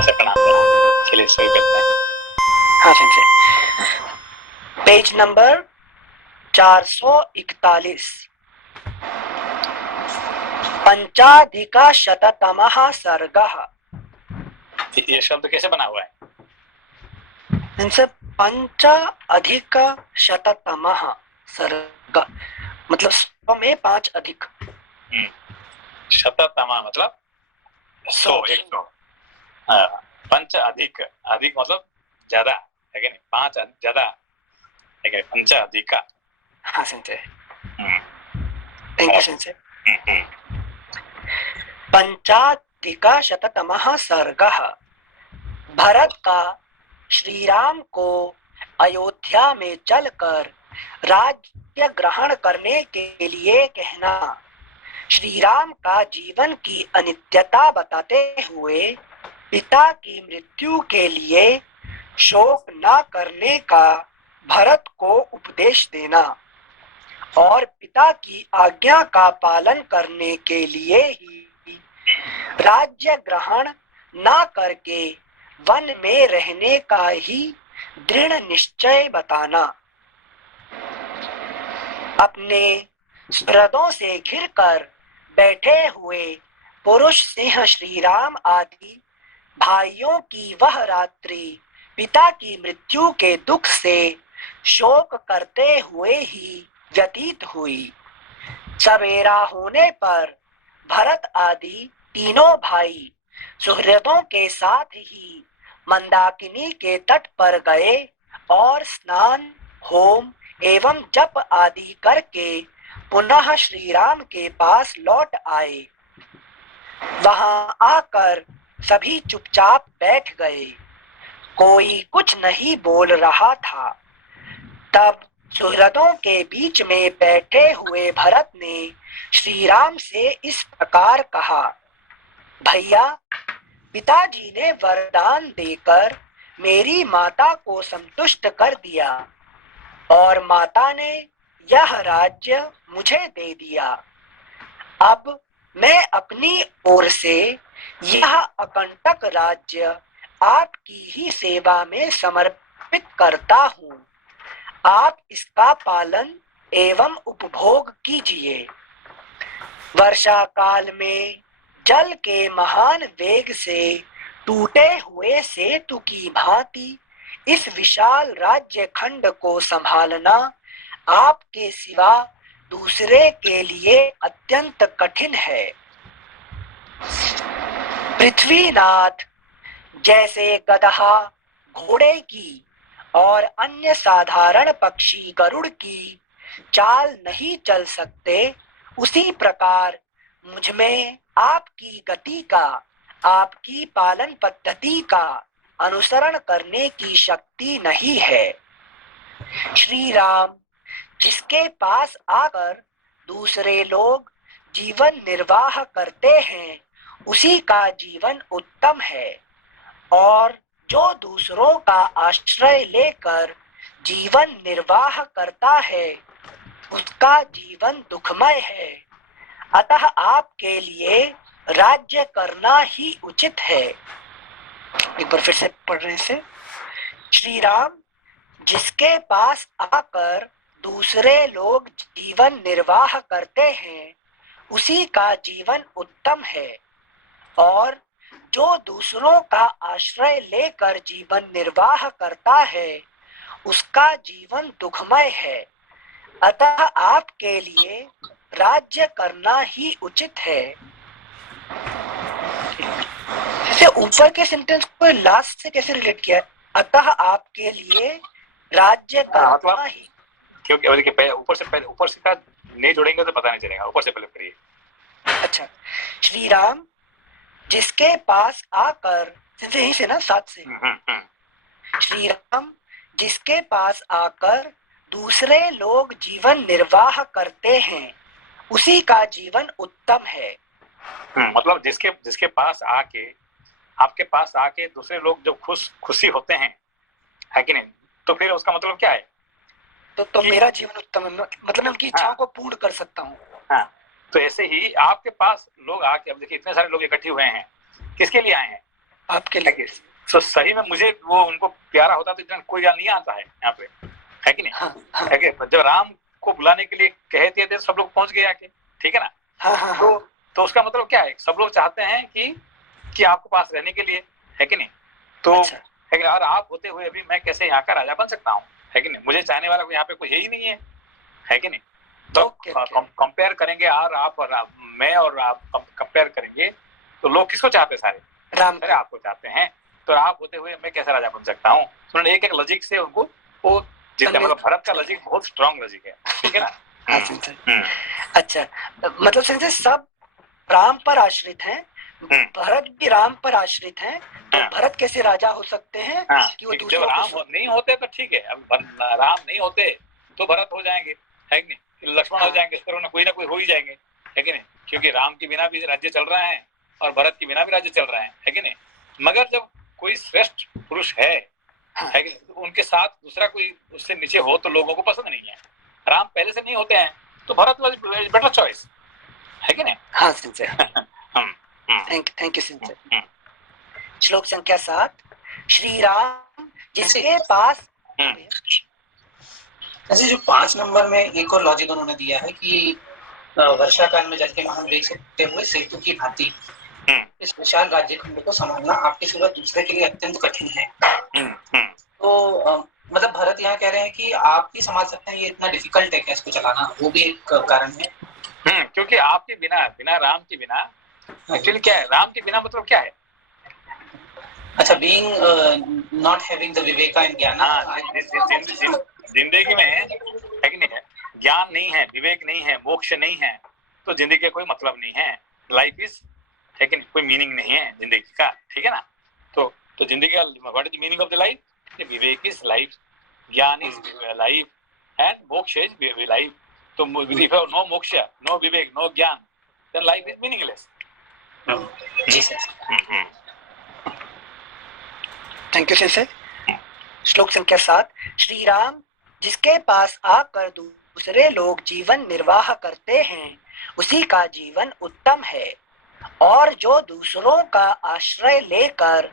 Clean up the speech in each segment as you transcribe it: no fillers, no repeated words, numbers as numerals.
से प्रणाम प्रणाम। चलिए शुरू करते हैं। हाँ संजय, पेज नंबर 441। पंचाधिकशततमः सर्गः। ये शब्द कैसे बना हुआ है? इनसे पंच अधिक शततमः सर्ग मतलब 100 में 5 अधिक। शततमा मतलब 100, 100। हाँ, पंच अधिक, अधिक मतलब ज्यादा है कि नहीं? 5 ज्यादा है कि नहीं? पंच अधिक। हाँ संजय, थैंक यू संजय। पंचाधिकशततमः सर्गः। भरत का श्री राम को अयोध्या में चलकर राज्य ग्रहण करने के लिए कहना। श्री राम का जीवन की अनित्यता बताते हुए पिता की मृत्यु के लिए शोक न करने का भरत को उपदेश देना और पिता की आज्ञा का पालन करने के लिए ही राज्य ग्रहण न करके वन में रहने का ही दृढ़ निश्चय बताना। अपने सुहृदों से घिरकर बैठे हुए पुरुष सिंह श्री राम आदि भाइयों की वह रात्रि पिता की मृत्यु के दुख से शोक करते हुए ही व्यतीत हुई। सवेरा होने पर भरत आदि तीनों भाई सुहृदों के साथ ही मंदाकिनी के तट पर गए और स्नान, होम एवं जप आदि करके पुनः श्री राम के पास लौट आए। वहां आकर सभी चुपचाप बैठ गए। कोई कुछ नहीं बोल रहा था। तब सुहृदों के बीच में बैठे हुए भरत ने श्री राम से इस प्रकार कहा, भैया, पिताजी ने वरदान देकर मेरी माता को संतुष्ट कर दिया और माता ने यह राज्य मुझे दे दिया। अब मैं अपनी ओर से यह अकंटक राज्य आपकी ही सेवा में समर्पित करता हूँ। आप इसका पालन एवं उपभोग कीजिए। वर्षा काल में जल के महान वेग से टूटे हुए सेतु की भांति इस विशाल राज्य खंड को संभालना आपके सिवा दूसरे के लिए अत्यंत कठिन है। पृथ्वीनाथ जैसे गदहा घोड़े की और अन्य साधारण पक्षी गरुड़ की चाल नहीं चल सकते, उसी प्रकार मुझमें आपकी गति का, आपकी पालन पद्धति का अनुसरण करने की शक्ति नहीं है। श्री राम जिसके पास आकर दूसरे लोग जीवन निर्वाह करते हैं, उसी का जीवन उत्तम है, और जो दूसरों का आश्रय लेकर जीवन निर्वाह करता है, उसका जीवन दुखमय है। अतः आपके लिए राज्य करना ही उचित है। एक बार फिर से पढ़ रहे से, श्री राम जिसके पास आकर दूसरे लोग जीवन निर्वाह करते हैं, उसी का जीवन उत्तम है, और जो दूसरों का आश्रय लेकर जीवन निर्वाह करता है, उसका जीवन दुखमय है। अतः आपके लिए राज्य करना ही उचित है। जैसे ऊपर के सेंटेंस को लास्ट से कैसे रिलेट किया है? अतः आपके लिए राज्य करना ही, क्योंकि ऊपर से का नहीं जोड़ेंगे तो पता नहीं चलेगा। ऊपर से पहले करिए। अच्छा, श्री राम जिसके पास आकर, यहीं से ना, साथ से, श्री राम जिसके पास आकर दूसरे लोग जीवन निर्वाह करते हैं, उसी का जीवन उत्तम है। मतलब जिसके पास आके, आपके पास आके दूसरे लोग जब खुशी होते हैं, है कि नहीं, तो फिर उसका मतलब क्या है? तो मेरा जीवन उत्तम है, मतलब मैं उनकी इच्छाओं को पूर्ण कर सकता हूँ। हाँ, तो ऐसे ही आपके पास लोग आके, अब देखिए इतने सारे लोग इकट्ठे हुए हैं, किसके लिए आए हैं? आपके लिए। तो सही में मुझे वो उनको प्यारा होता तो इतना कोई नहीं आता है यहाँ पे, है कि नहीं? हाँ, हाँ, है कि जब राम को बुलाने के लिए कहते थे सब लोग पहुंच गए आके, ठीक है ना? हाँ, हाँ, हाँ, तो उसका मतलब क्या है, सब लोग चाहते हैं कि आपके पास रहने के लिए, है कि नहीं? तो अच्छा, है कि यार आप होते हुए अभी मैं कैसे यहाँ का राजा बन सकता हूँ, है कि नहीं? मुझे चाहने वाला यहाँ पे कोई है ही नहीं है कि नहीं? तो कंपेयर करेंगे आप और मैं और आप कंपेयर करेंगे तो लोग किसको चाहते हैं? सारे राम सारे आपको चाहते हैं। तो आप होते हुए मैं कैसे राजा बन सकता हूँ? उन्होंने एक एक लॉजिक से उनको वो जीते, मतलब भरत का लॉजिक बहुत स्ट्रांग लॉजिक है, ठीक है ना? हाँ संजय, अच्छा, मतलब संजय सब राम पर आश्रित हैं, भरत भी राम पर आश्रित हैं, तो भरत कैसे राजा हो सकते हैं? कि वो जब राम नहीं होते तो ठीक है, अब राम नहीं होते तो भरत हो जाएंगे, है कि नहीं? लक्ष्मण हो जाएंगे, इस तरह कोई ना कोई हो ही जाएंगे, है कि नहीं? क्योंकि राम के बिना भी राज्य चल रहा है और भरत के बिना भी राज्य चल रहा है कि नहीं? मगर जब कोई श्रेष्ठ पुरुष है कि तो उनके साथ दूसरा कोई उससे नीचे हो तो लोगों को पसंद नहीं है। राम पहले से नहीं होते हैं तो भरत वाज बेटर चॉइस, है कि नहीं? हाँ संजय, थैंक यू संजय। श्लोक संख्या 7, श्री राम जिसके पास ऐसे जो 5 नंबर में एक और लॉजिक उन्होंने दिया है कि वर्षा काल में जल के महावेग से टूटे हुए सेतु की भांति इस विशाल राज्य खंड को संभालना आपके सिवा दूसरे के लिए अत्यंत कठिन है। तो मतलब भरत यहाँ कह रहे हैं कि आप ही संभाल सकते हैं, ये इतना डिफिकल्ट है क्या इसको चलाना? वो भी एक कारण है। क्योंकि आपके बिना राम के बिना एक्चुअली क्या है, राम के बिना मतलब क्या है? अच्छा, being not having the Vivek and ज्ञान। जिंदगी में है कि नहीं है, ज्ञान नहीं है, विवेक नहीं है, मोक्ष नहीं है, तो जिंदगी का कोई मतलब नहीं है। लाइफ इज, है कि नहीं, कोई मीनिंग नहीं है जिंदगी का, ठीक है ना? तो जिंदगी का what is the meaning of the life? Vivek is life, gyan is life and moksha is life. तो if no moksha, no vivek, no gyan, then life is meaningless. जी सर, थैंक यू सर। श्लोक संख्या 7, श्री राम जिसके पास आकर दूसरे लोग जीवन निर्वाह करते हैं उसी का जीवन उत्तम है, और जो दूसरों का आश्रय लेकर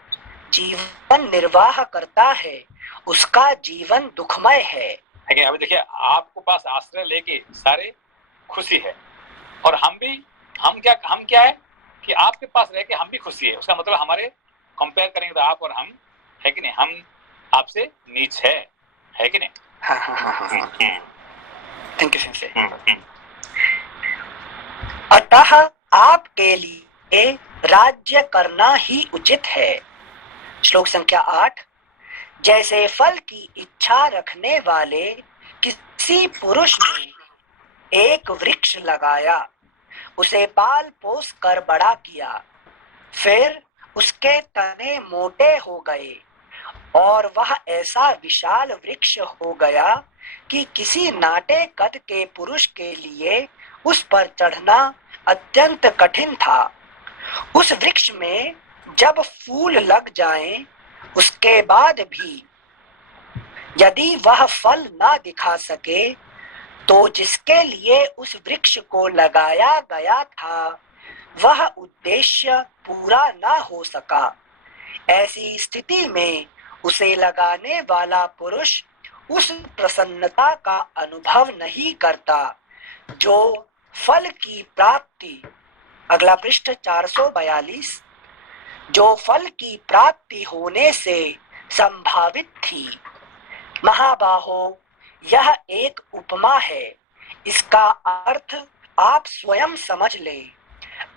जीवन निर्वाह करता है उसका जीवन दुखमय है। अभी देखिए, आपको पास आश्रय लेके सारे खुशी है, और हम क्या है कि आपके पास रह के हम भी खुशी है। उसका मतलब हमारे कंपेयर करेंगे तो आप और हम, है कि नहीं, हम आपसे नीच है कि नहीं? Thank you sir. अतः आपके लिए राज्य करना ही उचित है। श्लोक संख्या 8, जैसे फल की इच्छा रखने वाले किसी पुरुष ने एक वृक्ष लगाया, उसे पाल पोस कर बड़ा किया, फिर उसके तने मोटे हो गए और वह ऐसा विशाल वृक्ष हो गया कि किसी नाटे कद के पुरुष के लिए उस पर चढ़ना अत्यंत कठिन था। उस वृक्ष में जब फूल लग जाएं, उसके बाद भी यदि वह फल ना दिखा सके तो जिसके लिए उस वृक्ष को लगाया गया था वह उद्देश्य पूरा ना हो सका। ऐसी स्थिति में उसे लगाने वाला पुरुष उस प्रसन्नता का अनुभव नहीं करता जो फल की प्राप्ति, अगला पृष्ठ 442, जो फल की प्राप्ति होने से संभावित थी। महाबाहो, यह एक उपमा है, इसका अर्थ आप स्वयं समझ लें।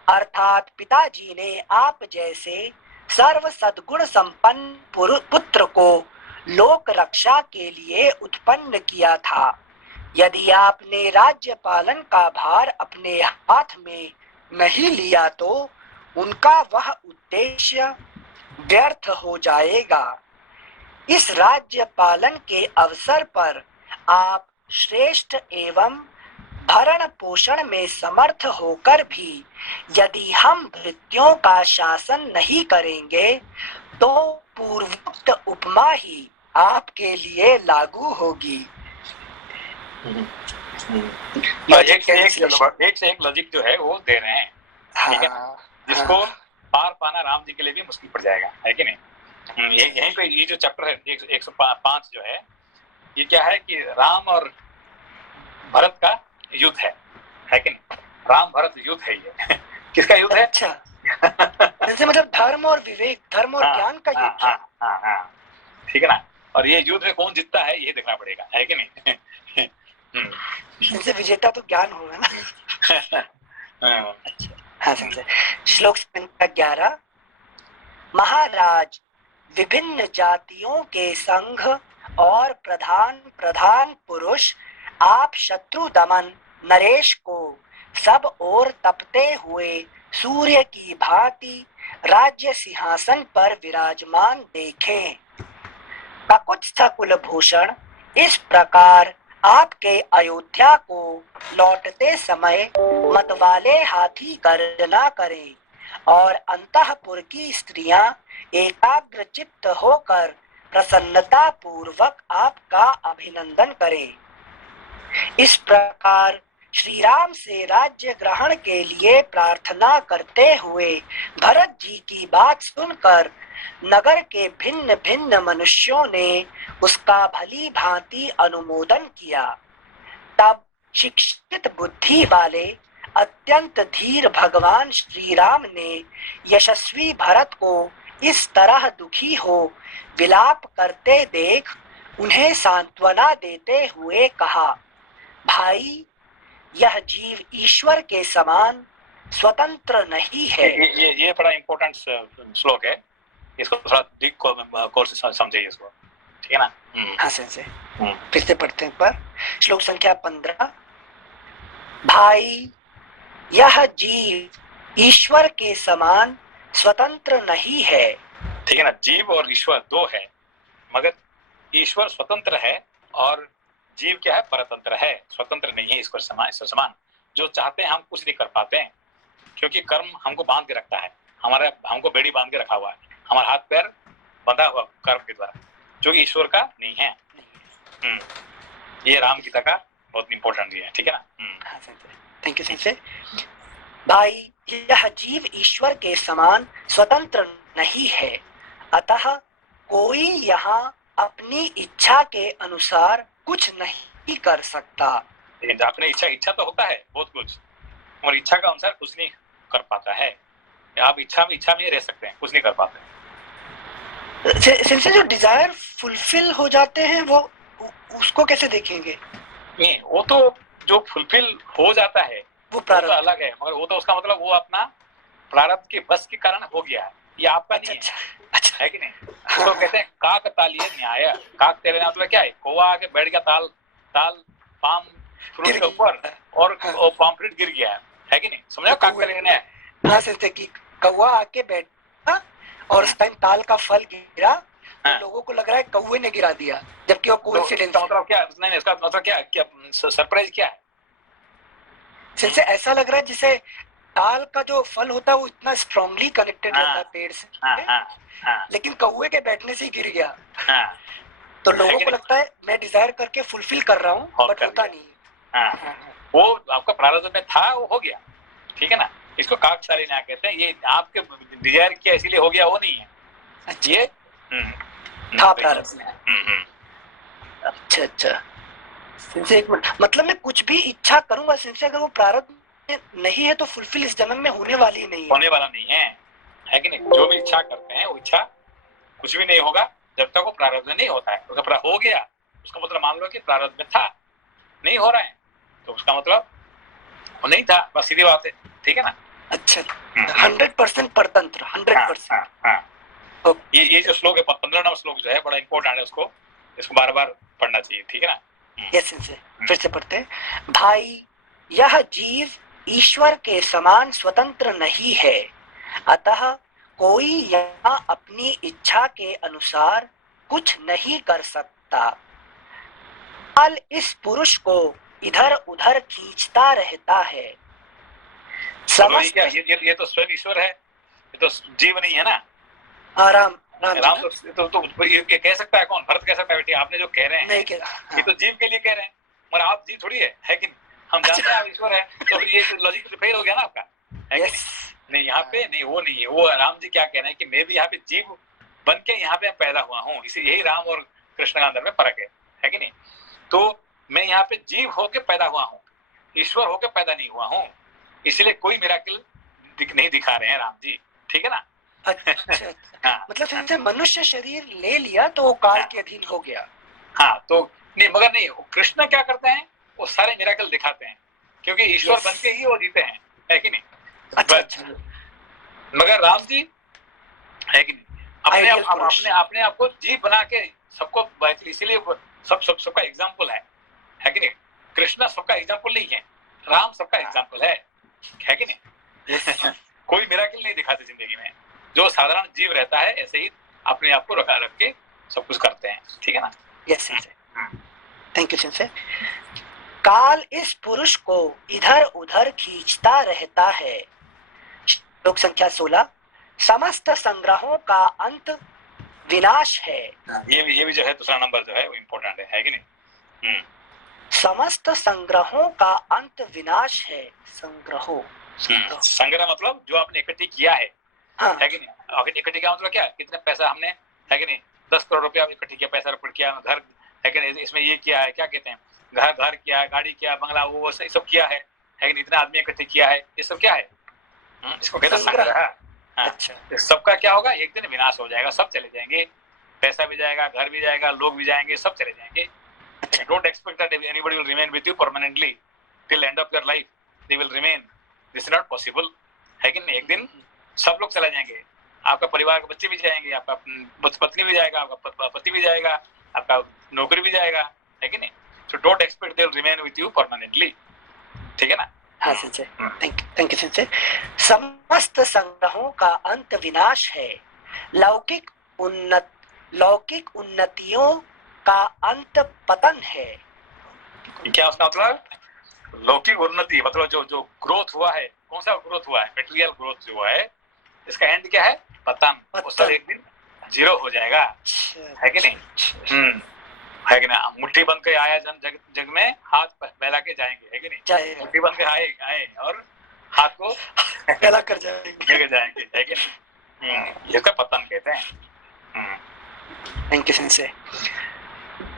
अर्थात पिताजी ने आप जैसे सर्व सद्गुण संपन्न पुत्र को लोक रक्षा के लिए उत्पन्न किया था। यदि आपने राज्य पालन का भार अपने हाथ में नहीं लिया तो उनका वह उद्देश्य व्यर्थ हो जाएगा। इस राज्य पालन के अवसर पर आप श्रेष्ठ एवं भरण पोषण में समर्थ होकर भी यदि हम भृत्यों का शासन नहीं करेंगे तो पूर्वोक्त उपमा ही आपके लिए लागू होगी। एक से एक लॉजिक जो है वो दे रहे हैं, ठीक है, जिसको पार पाना राम जी के लिए भी मुश्किल पड़ जाएगा, है कि नहीं। यहीं पे ये जो चैप्टर है 105 जो है, ये क्या है कि राम और भरत का युद्ध है कि नहीं। राम भरत युद्ध है ये किसका युद्ध है? अच्छा जैसे मतलब धर्म और विवेक, धर्म और ज्ञान का युद्ध। हाँ, ठीक है ना। और ये युद्ध में कौन जीतता है ये देखना पड़ेगा, है कि नहीं। इनसे विजेता तो ज्ञान होगा ना। अच्छा हाँ समझे। श्लोक संख्या 11। महाराज, विभिन्न जातियों के संघ और प्रधान प्रधान पुरुष आप शत्रु दमन नरेश को सब ओर तपते हुए सूर्य की भांति राज्य सिंहासन पर विराजमान देखें। ककुत्स्थ कुलभूषण इस प्रकार आपके अयोध्या को लौटते समय मतवाले हाथी गर्जना करें और अंतःपुर की स्त्रियां एकाग्रचित्त होकर प्रसन्नता पूर्वक आपका अभिनंदन करें। इस प्रकार श्री राम से राज्य ग्रहण के लिए प्रार्थना करते हुए भरत जी की बात सुनकर नगर के भिन्न भिन्न मनुष्यों ने उसका भली भांति अनुमोदन किया। तब शिक्षित बुद्धि वाले अत्यंत धीर भगवान श्री राम ने यशस्वी भरत को इस तरह दुखी हो विलाप करते देख उन्हें सांत्वना देते हुए कहा, भाई, यह जीव ईश्वर के समान स्वतंत्र नहीं है। ये बड़ा इम्पोर्टेंट श्लोक है, इसको थोड़ा डीप कोर्स से समझिए इसको, ठीक है ना। हाँ से फिर से पढ़ते हैं पर श्लोक संख्या 15। भाई, यह जीव ईश्वर के समान स्वतंत्र नहीं है। ठीक है ना, जीव और ईश्वर दो है, मगर ईश्वर स्वतंत्र है और जीव क्या है, परतंत्र है, स्वतंत्र नहीं है ईश्वर समान। जो चाहते हैं हम कुछ नहीं कर पाते हैं, क्योंकि कर्म हमको बांध के रखता है, हमको बेड़ी बांध के रखा हुआ है, हमारा हाथ पैर बंधा हुआ कर्म के द्वारा, जो कि ईश्वर का नहीं है। ये राम गीता का बहुत इंपॉर्टेंट है, ठीक है ना। थैंक यू संजय भाई। यह जीव ईश्वर के समान स्वतंत्र नहीं है, अतः कोई यहाँ अपनी इच्छा के अनुसार कुछ नहीं कर सकता। अपनी इच्छा तो होता है बहुत कुछ, और इच्छा का अनुसार कुछ नहीं कर पाता है। आप इच्छा में रह सकते हैं, कुछ नहीं कर पाते। सिलसिले जो डिजायर फुलफिल हो जाते हैं वो उसको कैसे देखेंगे? नहीं, वो तो जो फुलफिल हो जाता है वो प्रारब्ध तो अलग है, मगर वो तो उसका मतलब वो अपना प्रारब्ध के बस के कारण हो गया है, ये आपका नहीं है। अच्छा है कि नहीं। तो कहते हैं काक तालिये न्याय। काक तेरे मतलब क्या है, कौवा आके बैठ गया ताल पाम फ्रूट के ऊपर और पॉम्फ्रेट गिर गया है कि नहीं, समझो काक तेरे न्याय। हाँ सर, कि कौवा आके बैठा और उस टाइम ताल का फल गिरा, तो लोगों को लग रहा है कौवे ने गिरा दिया, जबकि वो कोइंसिडेंस। मतलब क्या, नहीं इसका मतलब क्या सरप्राइज क्या है? सिलसिले ऐसा लग रहा है जैसे ताल का जो फल होता है वो इतना स्ट्रांगली कनेक्टेड रहता है पेड़ से, लेकिन कौवे के बैठने से ही गिर गया। तो लोगों को लगता है मैं डिजायर करके फुलफिल कर रहा हूँ, बट होता नहीं। वो आपका प्रारब्ध में था, वो हो गया, ठीक है ना। इसको काकताली न्याय कहते हैं। ये आपके डिजायर किया इसीलिए हो गया, वो नहीं है। अच्छा। ये था प्रारब्ध में। अच्छा सिंसे एक मिनट, मतलब मैं कुछ भी इच्छा करूंगा सिंसे, अगर वो प्रारब्ध नहीं है तो फुलफिल इस जन्म में होने वाली नहीं है। होने वाला नहीं है कि नहीं। जो भी इच्छा करते हैं वो इच्छा कुछ भी नहीं होगा जब तक वो प्रारब्ध में नहीं होता है। उसका हो गया, उसका मतलब मान लो कि प्रारब्ध में था, नहीं हो रहा है तो उसका मतलब वो नहीं था, बस सीधी बात है, ठीक है ना। अच्छा 100% परतंत्र 100%। ये जो श्लोक है 15वां श्लोक जो है बड़ा इंपॉर्टेंट है, इसको बार बार पढ़ना चाहिए, ठीक है ना। यस फिर से पढ़ते हैं। भाई, यह जीव ईश्वर के समान स्वतंत्र नहीं है, अतः कोई यहाँ अपनी इच्छा के अनुसार कुछ नहीं कर सकता। काल इस पुरुष को इधर उधर खींचता रहता है। ये तो स्वयं ईश्वर है, ये तो जीव नहीं है ना। राम तो ये कह सकता है कौन? भरत कह सकता है बेटी, आपने जो कह रहे हैं नहीं ये तो जीव के लिए कह रहे हैं, मगर आप जीव थोड़ी है कि हम जानते हैं आप ईश्वर है, तो ये लॉजिक फेल हो गया ना आपका, है कि नहीं यहाँ पे नहीं, वो नहीं है। वो राम जी क्या कह रहे हैं कि मैं भी यहाँ पे जीव बन के यहाँ पे पैदा हुआ हूँ, इसी यही राम और कृष्ण के अंदर में फर्क है कि नहीं। तो मैं यहाँ पे जीव होके पैदा हुआ हूँ, ईश्वर होके पैदा नहीं हुआ हूँ, इसलिए कोई मिराकिल नहीं दिखा रहे हैं राम जी, ठीक है ना। अच्छा हाँ मतलब जैसे मनुष्य शरीर ले लिया तो वो काल हाँ। के अधीन हो गया। हाँ तो नहीं, मगर नहीं, कृष्ण क्या करते हैं, वो सारे मिराकल दिखाते हैं, क्योंकि ईश्वर Yes. बन के ही वो जीते हैं, है कि नहीं। अच्छा। मगर राम जी है कि नहीं, अपने Ideal आप पुरुष। अपने आप को जीव बना के सबको, इसीलिए सबका एग्जाम्पल है कि नहीं। कृष्ण सबका एग्जाम्पल नहीं है, राम सबका एग्जाम्पल है कि नहीं। कोई मिराकिल नहीं दिखाते जिंदगी में, जो साधारण जीव रहता है ऐसे ही अपने आप को रख के सब कुछ करते हैं, ठीक है ना। Yes sensei, thank you sensei. काल इस पुरुष को इधर उधर खींचता रहता है। श्लोक संख्या 16। समस्त संग्रहों का अंत विनाश है। ये भी जो है दूसरा नंबर जो है वो इम्पोर्टेंट है कि नहीं। समस्त संग्रहों का अंत विनाश है। संग्रहों, संग्रह मतलब जो आपने इकट्ठी किया हाँ है कि नहीं। इकट्ठी किया मतलब क्या, कितने पैसा हमने, है कि नहीं, 10 करोड़ रुपया इकट्ठी किया, पैसा इकट्ठी किया, घर है कि नहीं, इसमें ये किया है, क्या कहते हैं, घर किया, गाड़ी किया, बंगला, वो सब किया है कि नहीं, इतना आदमी इकट्ठी किया है, ये सब क्या है, इसको कहते हैं संग्रह। हाँ। अच्छा। सबका क्या होगा, एक दिन विनाश हो जाएगा, सब चले जाएंगे, पैसा भी जाएगा, घर भी जाएगा, लोग भी जाएंगे, सब चले जाएंगे। Don't expect that anybody will remain with you permanently till end of your life. They will remain. This is not possible. है कि नहीं, एक दिन सब लोग चले जाएंगे, आपका परिवार के बच्चे भी जाएंगे, आपका पत्नी भी जाएगा, आपका पति भी जाएगा, आपका नौकरी भी जाएगा, है कि नहीं। So don't expect they will remain with you permanently. ठीक है ना। हाँ सेंसे, थैंक यू सेंसे। समस्त संग्रहों का अंत विनाश है। लौकिक उन्नतियों का अंत पतन है। क्या उसका मतलब, लौकिक उन्नति मतलब जो ग्रोथ हुआ है, कौन सा ग्रोथ हुआ है, मेटेरियल ग्रोथ जो हुआ है, इसका एंड क्या है, पतन। वो सब एक दिन जीरो हो जाएगा, है कि नहीं। है कि ना। मुट्ठी बन के आया जग में, हाथ फैला के जाएंगे, है कि नहीं। मुट्ठी बन के आए और हाथ को फैला कर जाएंगे, है कि नहीं। इसका पतन कहते हैं। Thank you sensei.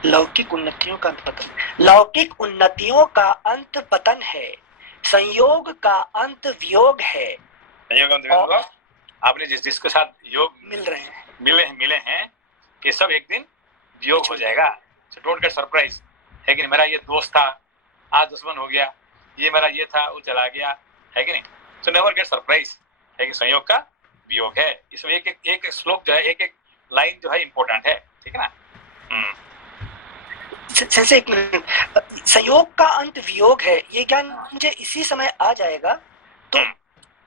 लौकिक उन्नतियों का अंत पतन। लौकिक उन्नतियों का अंत पतन है। संयोग का अंत वियोग है। संयोग का अंत मतलब आपने जिसके साथ योग मिले हैं, ये सब एक दिन वियोग हो जाएगा। So don't get surprised, है कि नहीं। मेरा ये दोस्त था, आज दुश्मन हो गया, ये मेरा ये था, वो चला गया, है कि नहीं। So never get surprised, है कि संयोग का वियोग है। इसमें एक श्लोक जो है, एक लाइन जो है इम्पोर्टेंट है, ठीक है ना। सेंसे एक मिनट, संयोग का अंत वियोग है, ये ज्ञान मुझे इसी समय आ जाएगा तो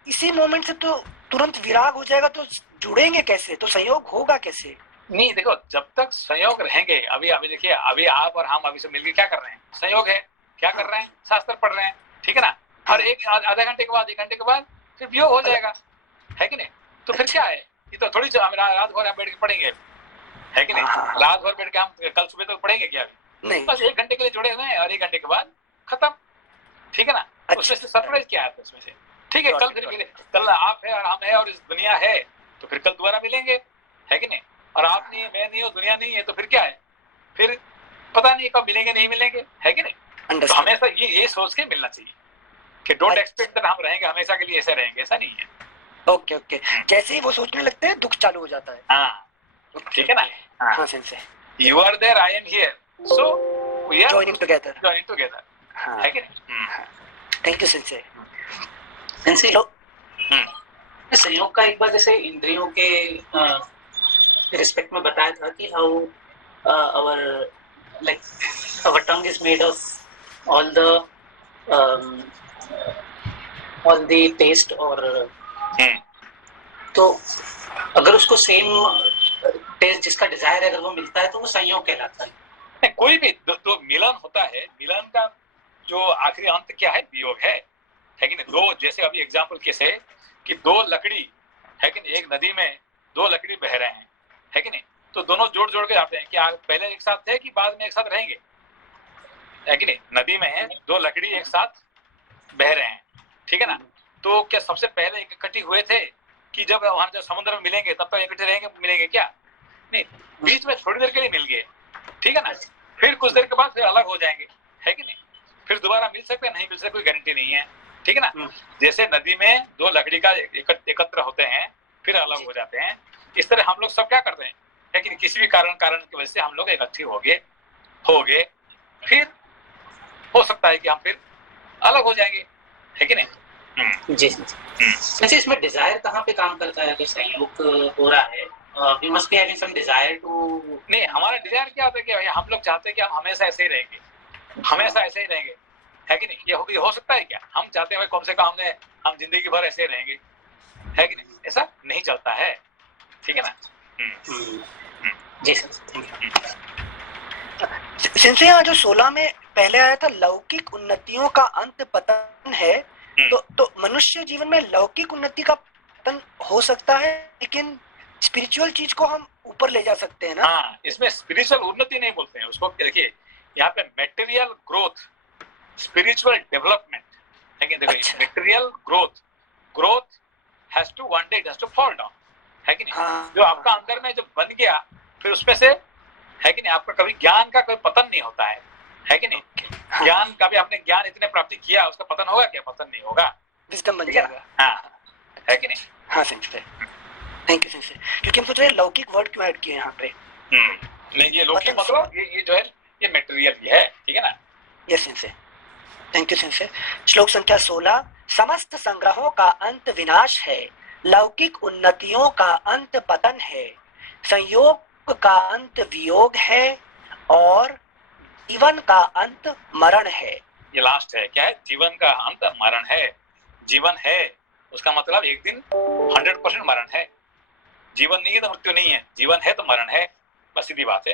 इसी मोमेंट से तो तुरंत विराग हो जाएगा, तो जुड़ेंगे कैसे, तो संयोग होगा कैसे। नहीं, देखो जब तक संयोग रहेंगे, अभी देखिए, अभी आप और हम अभी से मिलकर क्या कर रहे हैं, संयोग है, क्या कर रहे हैं, शास्त्र पढ़ रहे हैं, ठीक है ना। और एक आधा घंटे के बाद, 1 घंटे के बाद फिर वियोग हो जाएगा, है कि नहीं। तो फिर क्या है, ये तो थोड़ी रात भर हम बैठ के पढ़ेंगे, है कि नहीं। रात भर बैठ के हम कल सुबह तक पढ़ेंगे क्या, नहीं, बस 1 घंटे के लिए जुड़े हुए हैं और 1 घंटे के बाद खत्म, ठीक है ना। उसमें से सरप्राइज क्या है उसमें से, ठीक है। कल फिर कल आप है और हम है और इस दुनिया है, तो फिर कल दोबारा मिलेंगे, है कि नहीं। और आप नहीं है, मैं नहीं हूँ, दुनिया नहीं है, तो फिर क्या है, फिर पता नहीं कब मिलेंगे, नहीं मिलेंगे, है कि नहीं। तो हमेशा ये सोच के मिलना चाहिए कि डोंट एक्सपेक्ट दैट हम रहेंगे हमेशा के लिए, ऐसे रहेंगे, ऐसा नहीं है। ओके, जैसे ही वो सोचने लगते हैं दुख चालू हो जाता है। हाँ, ठीक है ना। हाँ sensei, you are there, I am here, so we are joining together, है कि नहीं। Thank you sensei. संयोग का एक बार जैसे इंद्रियों के रिस्पेक्ट में बताया था कि how our tongue is made of all the taste और तो अगर उसको सेम टेस्ट जिसका डिजायर है अगर वो मिलता है तो वो संयोग कहलाता है। कोई भी दो मिलन होता है, मिलन का जो आखिरी अंत क्या है, वियोग है कि नहीं। दो, जैसे अभी एग्जांपल कैसे कि 2 लकड़ी, है कि नहीं, एक नदी में 2 लकड़ी बह रहे हैं, है कि नहीं। तो दोनों जोड़ के आते हैं कि पहले एक साथ थे कि बाद में एक साथ रहेंगे, है कि नहीं। नदी में 2 लकड़ी एक साथ बह रहे हैं, ठीक है ना। तो क्या सबसे पहले इकट्ठे हुए थे कि जब वहां जब समुद्र में मिलेंगे तब तक इकट्ठे रहेंगे, मिलेंगे क्या? नहीं, बीच में थोड़ी देर के लिए मिल गए, ठीक है ना, फिर कुछ देर के बाद फिर अलग हो जाएंगे, है कि नहीं? फिर दोबारा मिल सकते हैं, नहीं मिल सकते, कोई गारंटी नहीं है, ठीक है ना। जैसे नदी में दो लकड़ी का एकत्र होते हैं फिर अलग हो जाते हैं, इस तरह हम लोग सब क्या करते हैं, लेकिन किसी भी कारण की वजह से हम लोग इकट्ठे हो गए, फिर हो सकता है कि हम फिर अलग हो जाएंगे, है कि नहीं? जी। वैसे इसमें डिजायर कहाँ पे काम करता है? तो संयोग हो रहा है, we must be having some desire to... नहीं, हमारा डिजायर क्या होता है कि हम लोग चाहते हैं कि हम हमेशा ऐसे ही रहेंगे, हमेशा ऐसे ही रहेंगे, है कि नहीं? ये हो सकता है क्या? हम चाहते हैं कम से कम हम जिंदगी भर ऐसे ही रहेंगे, है कि नहीं? ऐसा नहीं चलता है, ठीक है ना। जी सर। सिंसे यहाँ जो 16 में पहले आया था लौकिक उन्नतियों का अंत पतन है, तो मनुष्य जीवन में लौकिक उन्नति का पतन हो सकता है, लेकिन स्पिरिचुअल चीज को हम ऊपर ले जा सकते हैं ना। हाँ, इसमें स्पिरिचुअल उन्नति नहीं बोलते हैं उसको, देखिए यहाँ पे मेटेरियल ग्रोथ, स्पिरिचुअल डेवलपमेंट, लेकिन देखो material growth has to one day it has to fall down, है कि नहीं? हाँ, जो आपका अंदर में जो बन गया फिर उसमें से, है कि नहीं, आपका कभी ज्ञान का कोई पतन नहीं होता है कि नहीं? हाँ, ज्ञान कभी आपने ज्ञान इतने प्राप्ति किया उसका पतन होगा क्या? पतन नहीं होगा, विजडम बन जाएगा। हाँ, है कि नहीं? हाँ सिंसे, थैंक यू सिंसे, क्योंकि हम सोच रहे हैं लौकिक वर्ड क्यों ऐड किए यहाँ पे। नहीं, ये लौकिक मतलब ये जो है ये मेटेरियल भी है, ठीक है ना। Yes sensei, thank you sensei. श्लोक संख्या 16, समस्त संग्रहों का अंत विनाश है, लौकिक उन्नतियों का अंत पतन है, संयोग का अंत वियोग है और जीवन का अंत मरण है। ये लास्ट है, क्या है? जीवन का अंत मरण है। जीवन है उसका मतलब एक दिन 100% मरण है। जीवन नहीं है तो मृत्यु नहीं है, जीवन है तो मरण है, बस सीधी बात है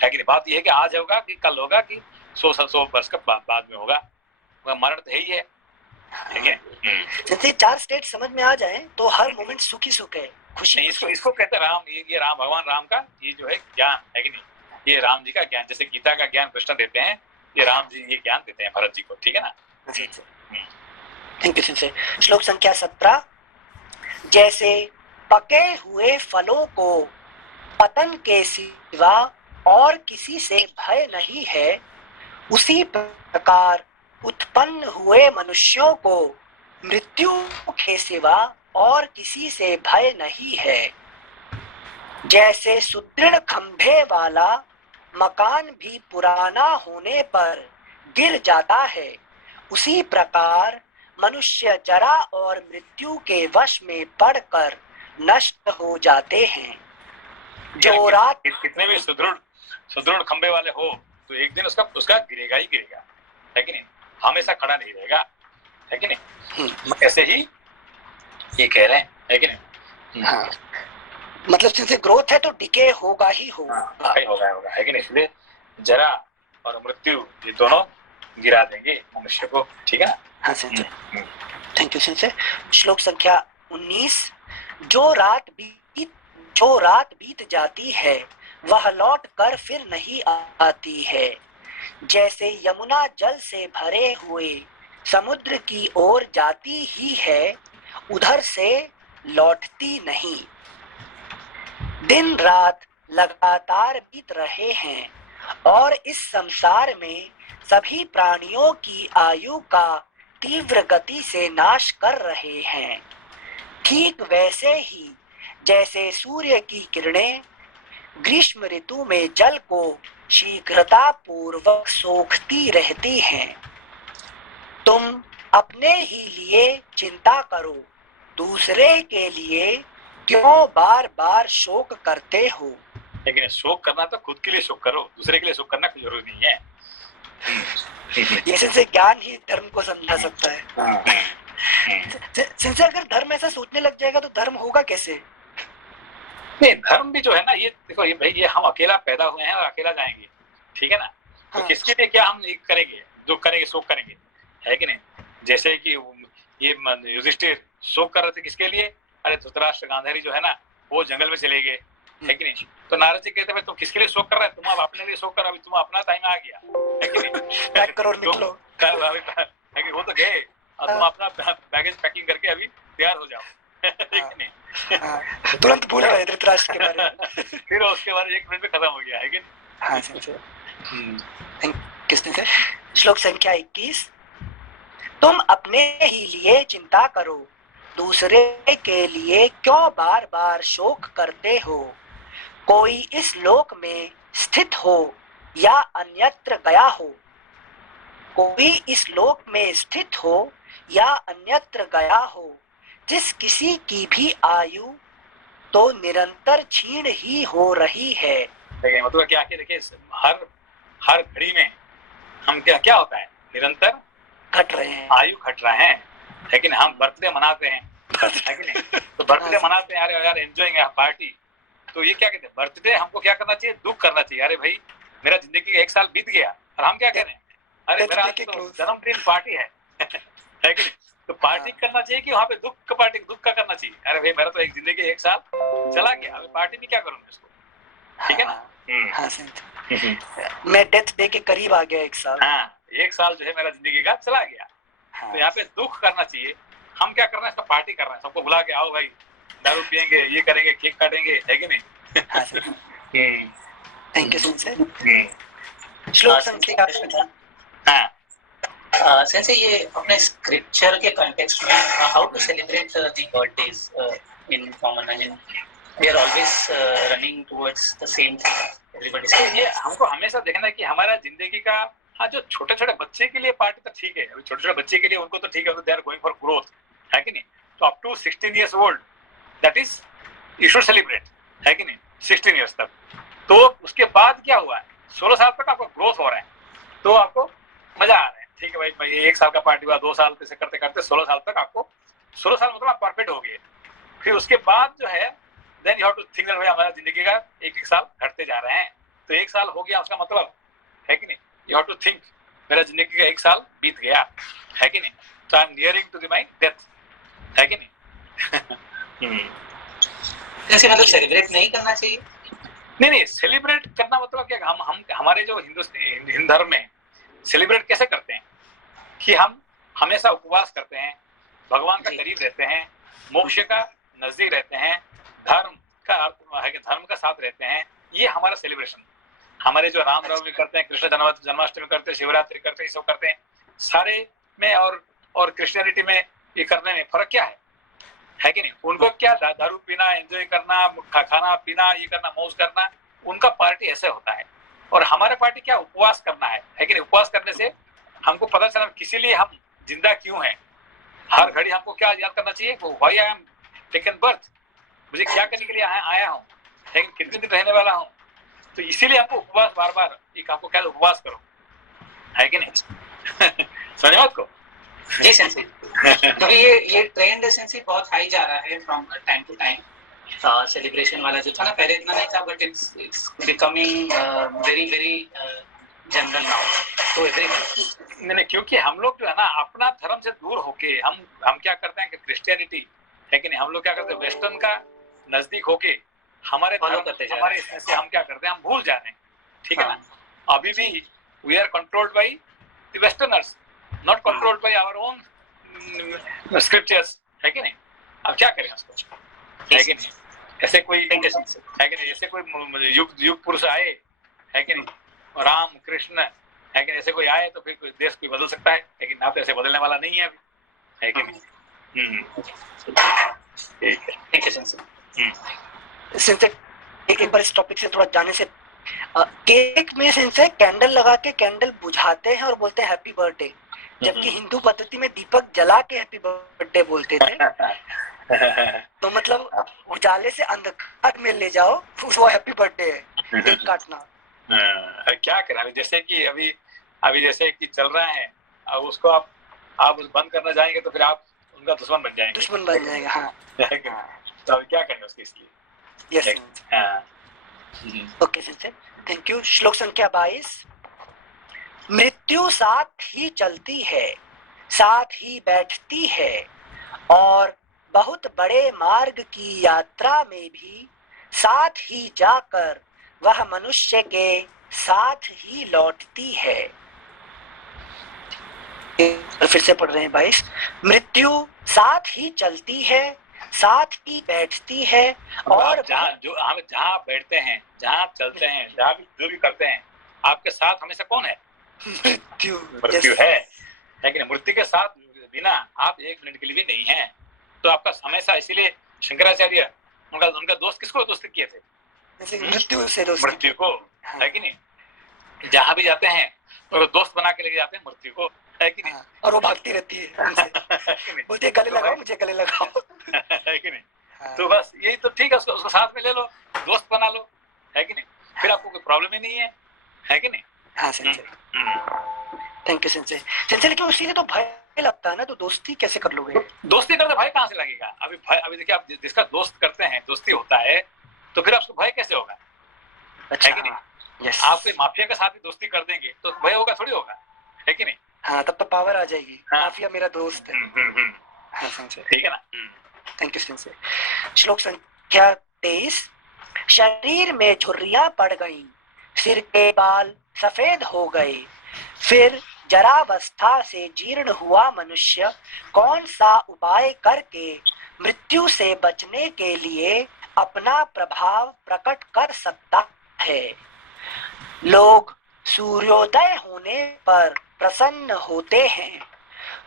कि नहीं? बात यह है कि आज होगा कि कल होगा कि 100 वर्ष का बाद में होगा, मरण तो है ही है, ठीक है। जैसे 4 स्टेट समझ में आ जाए तो हर मोमेंट सुखी सुख है, खुशी। इसको कहते हैं राम, ये राम, भगवान राम का ये जो है ज्ञान, है कि नहीं? ये राम जी का ज्ञान, जैसे गीता का ज्ञान कृष्ण देते हैं, ये राम जी ये ज्ञान देते हैं भरत जी को, ठीक है ना। Thank you sensei. श्लोक संख्या 17, जैसे पके हुए फलों को पतन के सिवा और किसी से भय नहीं है, उसी प्रकार उत्पन्न हुए मनुष्यों को मृत्यु के सिवा और किसी से भय नहीं है। जैसे सुदृढ़ खंभे वाला मकान भी पुराना होने पर गिर जाता है, उसी प्रकार मनुष्य जरा और मृत्यु के वश में पड़कर नष्ट हो जाते हैं। जो रात कितने भी सुदृढ़ खंबे वाले हो तो एक दिन उसका गिरेगा ही गिरेगा, है कि नहीं? हमेशा खड़ा नहीं रहेगा, है कि नहीं? ऐसे ही ये कह रहे हैं, है कि नहीं? हाँ, मतलब सिंसे ग्रोथ है तो डिके होगा ही होगा, होगा, है कि नहीं? इसलिए जरा और मृत्यु ये दोनों गिरा देंगे मनुष्य को, ठीक है ना। हाँ सिंसे, थैंक यू सिंसे। श्लोक संख्या 19, जो रात बीत जाती है वह लौट कर फिर नहीं आती है। जैसे यमुना जल से भरे हुए समुद्र की ओर जाती ही है, उधर से लौटती नहीं। दिन रात लगातार बीत रहे हैं और इस संसार में सभी प्राणियों की आयु का तीव्र गति से नाश कर रहे हैं। ठीक वैसे ही जैसे सूर्य की किरणें ग्रीष्म ऋतु में जल को शीघ्रता पूर्वक सोखती रहती हैं। तुम अपने ही लिए चिंता करो, दूसरे के लिए क्यों बार बार शोक करते हो। लेकिन शोक करना तो खुद के लिए शोक करो, दूसरे के लिए शोक करना कोई जरूरी नहीं है। ये सिंसे ज्ञान ही धर्म को समझा सकता है। सिंसे अगर धर्म ऐसा सोचने लग जाएगा तो धर्म होगा कैसे? नहीं, धर्म भी जो है ना, ये देखो ये भाई, ये हम अकेला पैदा हुए हैं और अकेला जाएंगे, ठीक है ना। तो किसके लिए क्या हम करेंगे, दुख करेंगे, शोक करेंगे, है कि नहीं? जैसे कि ये युधिष्ठिर शोक कर रहे थे किसके लिए? अरे धृतराष्ट्र गांधारी जो है ना वो जंगल में चले गए, है कि नहीं? तो नारद जी कहते हैं तुम किसके लिए शोक कर रहे हो? तुम अब अपने लिए शोक करो, अभी तुम अपना टाइम आ गया, है कि नहीं? करोड़ निकलो, है कि वो तो गए, तुम अपना बैगेज पैकिंग करके अभी तैयार हो जाओ। ठीक है नहीं? तुरंत भूल गए धृतराष्ट्र के बारे में। फिर उसके बाद 1 मिनट में खत्म हो गया है कि नहीं? हाँ सेंसर। किसने से? श्लोक संख्या 21। तुम अपने ही लिए चिंता करो, दूसरे के लिए क्यों बार बार शोक करते हो। कोई इस लोक में स्थित हो या अन्यत्र गया हो, कोई इस लोक में स्थित हो या अन्यत्र गया हो, जिस किसी की भी आयु तो निरंतर क्षीण ही हो रही है। मतलब क्या कि देखिए हर घड़ी में हम क्या होता है, निरंतर घट रहे हैं, आयु घट रहे हैं। लेकिन हम बर्थडे मनाते हैं, है कि नहीं? तो बर्थडे मनाते हैं, अरे यार एंजॉयिंग पार्टी। तो ये क्या कहते हैं, बर्थडे हमको क्या करना चाहिए, दुख करना चाहिए। अरे भाई मेरा जिंदगी का 1 साल बीत गया, और हम क्या कह रहे हैं, अरे मेरा आज तो जन्मदिन पार्टी है है कि नहीं? तो पार्टी करना चाहिए कि वहाँ पे दुख का करना चाहिए। अरे भाई मेरा तो एक जिंदगी 1 साल चला गया, अभी पार्टी में क्या करूँगा इसको, ठीक है ना? हाँ, मैं डेथ डे के करीब आ गया 1 साल। हाँ, 1 साल जो है मेरा जिंदगी का चला गया। तो यहाँ पे दुख करना चाहिए। हम क्या कर रहे हैं, इसका पार्टी कर रहे हैं, सबको बुला के आओ भाई, दारू पियेंगे, ये करेंगे, केक काटेंगे, है कि नहीं? Thank you sir. श्लोक संख्या। हाँ सेंसे ये अपने स्क्रिप्चर के कॉन्टेक्स्ट में how to celebrate the birthdays in common, I mean we are always running towards the same thing everybody से। ये हमको हमेशा देखना है कि हमारा जिंदगी का, हाँ जो छोटे छोटे बच्चे के लिए पार्टी तो ठीक है, अभी छोटे छोटे बच्चे के लिए उनको तो ठीक है, they are going for growth, है कि नहीं? तो up to 16 years old that is you should celebrate, है कि नहीं? 16 years तक। तो उसके बाद क्या हुआ है, 16 साल तक आपको ग्रोथ हो रहा है, तो आपको मजा आ रहा है, ठीक है भाई 1 साल का पार्टी हुआ, 2 साल से करते करते 16 साल तक आपको, 16 साल मतलब आप परफेक्ट हो गए। फिर उसके बाद जो है then you have to think भाई हमारा जिंदगी का 1 साल घटते जा रहे हैं, तो 1 साल हो गया उसका मतलब, है कि नहीं? यू हैव टू थिंक मेरा जिंदगी का 1 साल बीत गया, है कि नहीं? तो I am nearing to the my death, है कि नहीं? जैसे मतलब सेलिब्रेट नहीं करना चाहिए? नहीं, सेलिब्रेट करना मतलब क्या, हम हमारे जो हिंदू धर्म में सेलिब्रेट कैसे करते हैं कि हम हमेशा उपवास करते हैं, भगवान का करीब रहते हैं, मोक्ष का नजदीक रहते हैं, धर्म का अर्थ है कि धर्म का साथ रहते हैं। ये हमारा सेलिब्रेशन। हमारे जो रामनवमी करते हैं, कृष्ण जन्माष्टमी करते हैं, शिवरात्रि करते हैं, ये सब करते हैं, सारे में और क्रिश्चियनिटी में ये करने में फर्क क्या है कि नहीं? उनको क्या दारू पीना, एंजॉय करना, खाना पीना, ये करना, मौज करना, उनका पार्टी ऐसे होता है। और हमारा पार्टी क्या, उपवास करना है कि नहीं? उपवास करने से हमको पता चला किसी लिए हम जिंदा क्यों हैं। हर घड़ी हमको क्या याद करना चाहिए, why I am taken birth, मुझे क्या करने के लिए आया हूँ, लेकिन कितने दिन रहने वाला हूँ। तो इसीलिए आपको उपवास बार बार एक आपको क्या, उपवास करो, है कि नहीं? समझ बात को? जी सेंसी, क्योंकि ये ट्रेंड सेंसी बहुत हाई जा रहा है from time to time. Celebration वाला जो था ना, पहले इतना नहीं था, but it's becoming very very general now. तो नहीं, क्योंकि हम लोग जो है ना अपना धर्म से दूर होके हम क्या करते हैं कि क्रिश्चियनिटी, है कि नहीं, हम लोग क्या करते हैं वेस्टर्न का नजदीक होके हमारे इसमें से हम क्या करते हैं, हम भूल जा रहे हैं, ठीक है ना? अभी भी we are controlled by the westerners, not controlled by our own scriptures, है कि नहीं? अब क्या करें उसको, है कि नहीं? ऐसे कोई है कि नहीं, ऐसे कोई युग पुरुष आए, है कि नहीं, राम कृष्ण, है कि ऐसे कोई आए तो फिर देश कोई बदल सकता है, लेकिन ना तो ऐसे बदलने वाला नहीं है अभी, है कि नहीं? ठीक है। एक बार इस टॉपिक से थोड़ा जाने से, केक में से कैंडल लगा के कैंडल बुझाते हैं और बोलते हैं हैप्पी बर्थडे, जबकि हिंदू पद्धति में दीपक जला के हैप्पी बर्थडे बोलते थे। तो मतलब उजाले से अंधकार में ले जाओ, वो हैप्पी बर्थडे है, केक काटना। क्या करें, जैसे कि अभी जैसे कि चल रहा है, अब उसको आप बंद करना जाएंगे तो फिर आप उनका दुश्मन बन जाएंगे। हाँ। तो अभी क्या करें उसके इसलिए? Yes. Okay sir, thank you. श्लोक संख्या 22। मृत्यु साथ ही चलती है, साथ ही बैठती है, और बहुत बड़े मार्ग की यात्रा में भी साथ ही जाकर वह मनुष्य के साथ ही लौटती है। फिर से पढ़ रहे हैं 22। मृत्यु साथ ही चलती है, साथ ही बैठती है और जहाँ बैठते हैं, जहाँ चलते हैं, जहाँ भी जो भी करते हैं, आपके साथ हमेशा कौन है? मृत्यु है कि नहीं? मृत्यु के साथ बिना आप एक मिनट के लिए भी नहीं है। तो आपका हमेशा, इसीलिए शंकराचार्य उनका दोस्त किसको दोस्त किए थे? मृत्यु से दोस्त, मृत्यु को, है कि नहीं? जहाँ भी जाते हैं तो दोस्त बना के लेके जाते हैं मृत्यु को, है कि नहीं? और वो भागती रहती है बोलते गले लगाओ, मुझे गले लगाओ, है कि नहीं? तो बस यही तो ठीक है, उसको साथ में ले लो, दोस्त बना लो, है कि नहीं? फिर आपको कोई प्रॉब्लम ही नहीं है कि नहीं? हाँ sensei, thank you sensei. Sensei लेकिन उसी तो भय लगता है ना, तो दोस्ती कैसे कर लोगे? दोस्ती करते भय कहाँ से लगेगा? अभी देखिए, आप जिसका दोस्त करते हैं, दोस्ती होता है, तो फिर आपको भय कैसे होगा? अच्छा, है कि नहीं? यस। आप कोई माफिया के साथ भी दोस्ती कर देंगे तो भय होगा थोड़ी होगा, है कि नहीं? हाँ, तब तो पावर आ जाएगी। हाँ। माफिया मेरा दोस्त है। हाँ सेंसे, ठीक है ना? Thank you sensei. श्लोक संख्या 23। शरीर में झुर्रियां पड़ गईं, सिर के बाल सफेद हो गए, फिर जरावस्था से जीर्ण हुआ मनुष्य कौन सा उपाय करके मृत्यु से बचने के लिए अपना प्रभाव प्रकट कर सकता है? लोग सूर्योदय होने पर प्रसन्न होते हैं,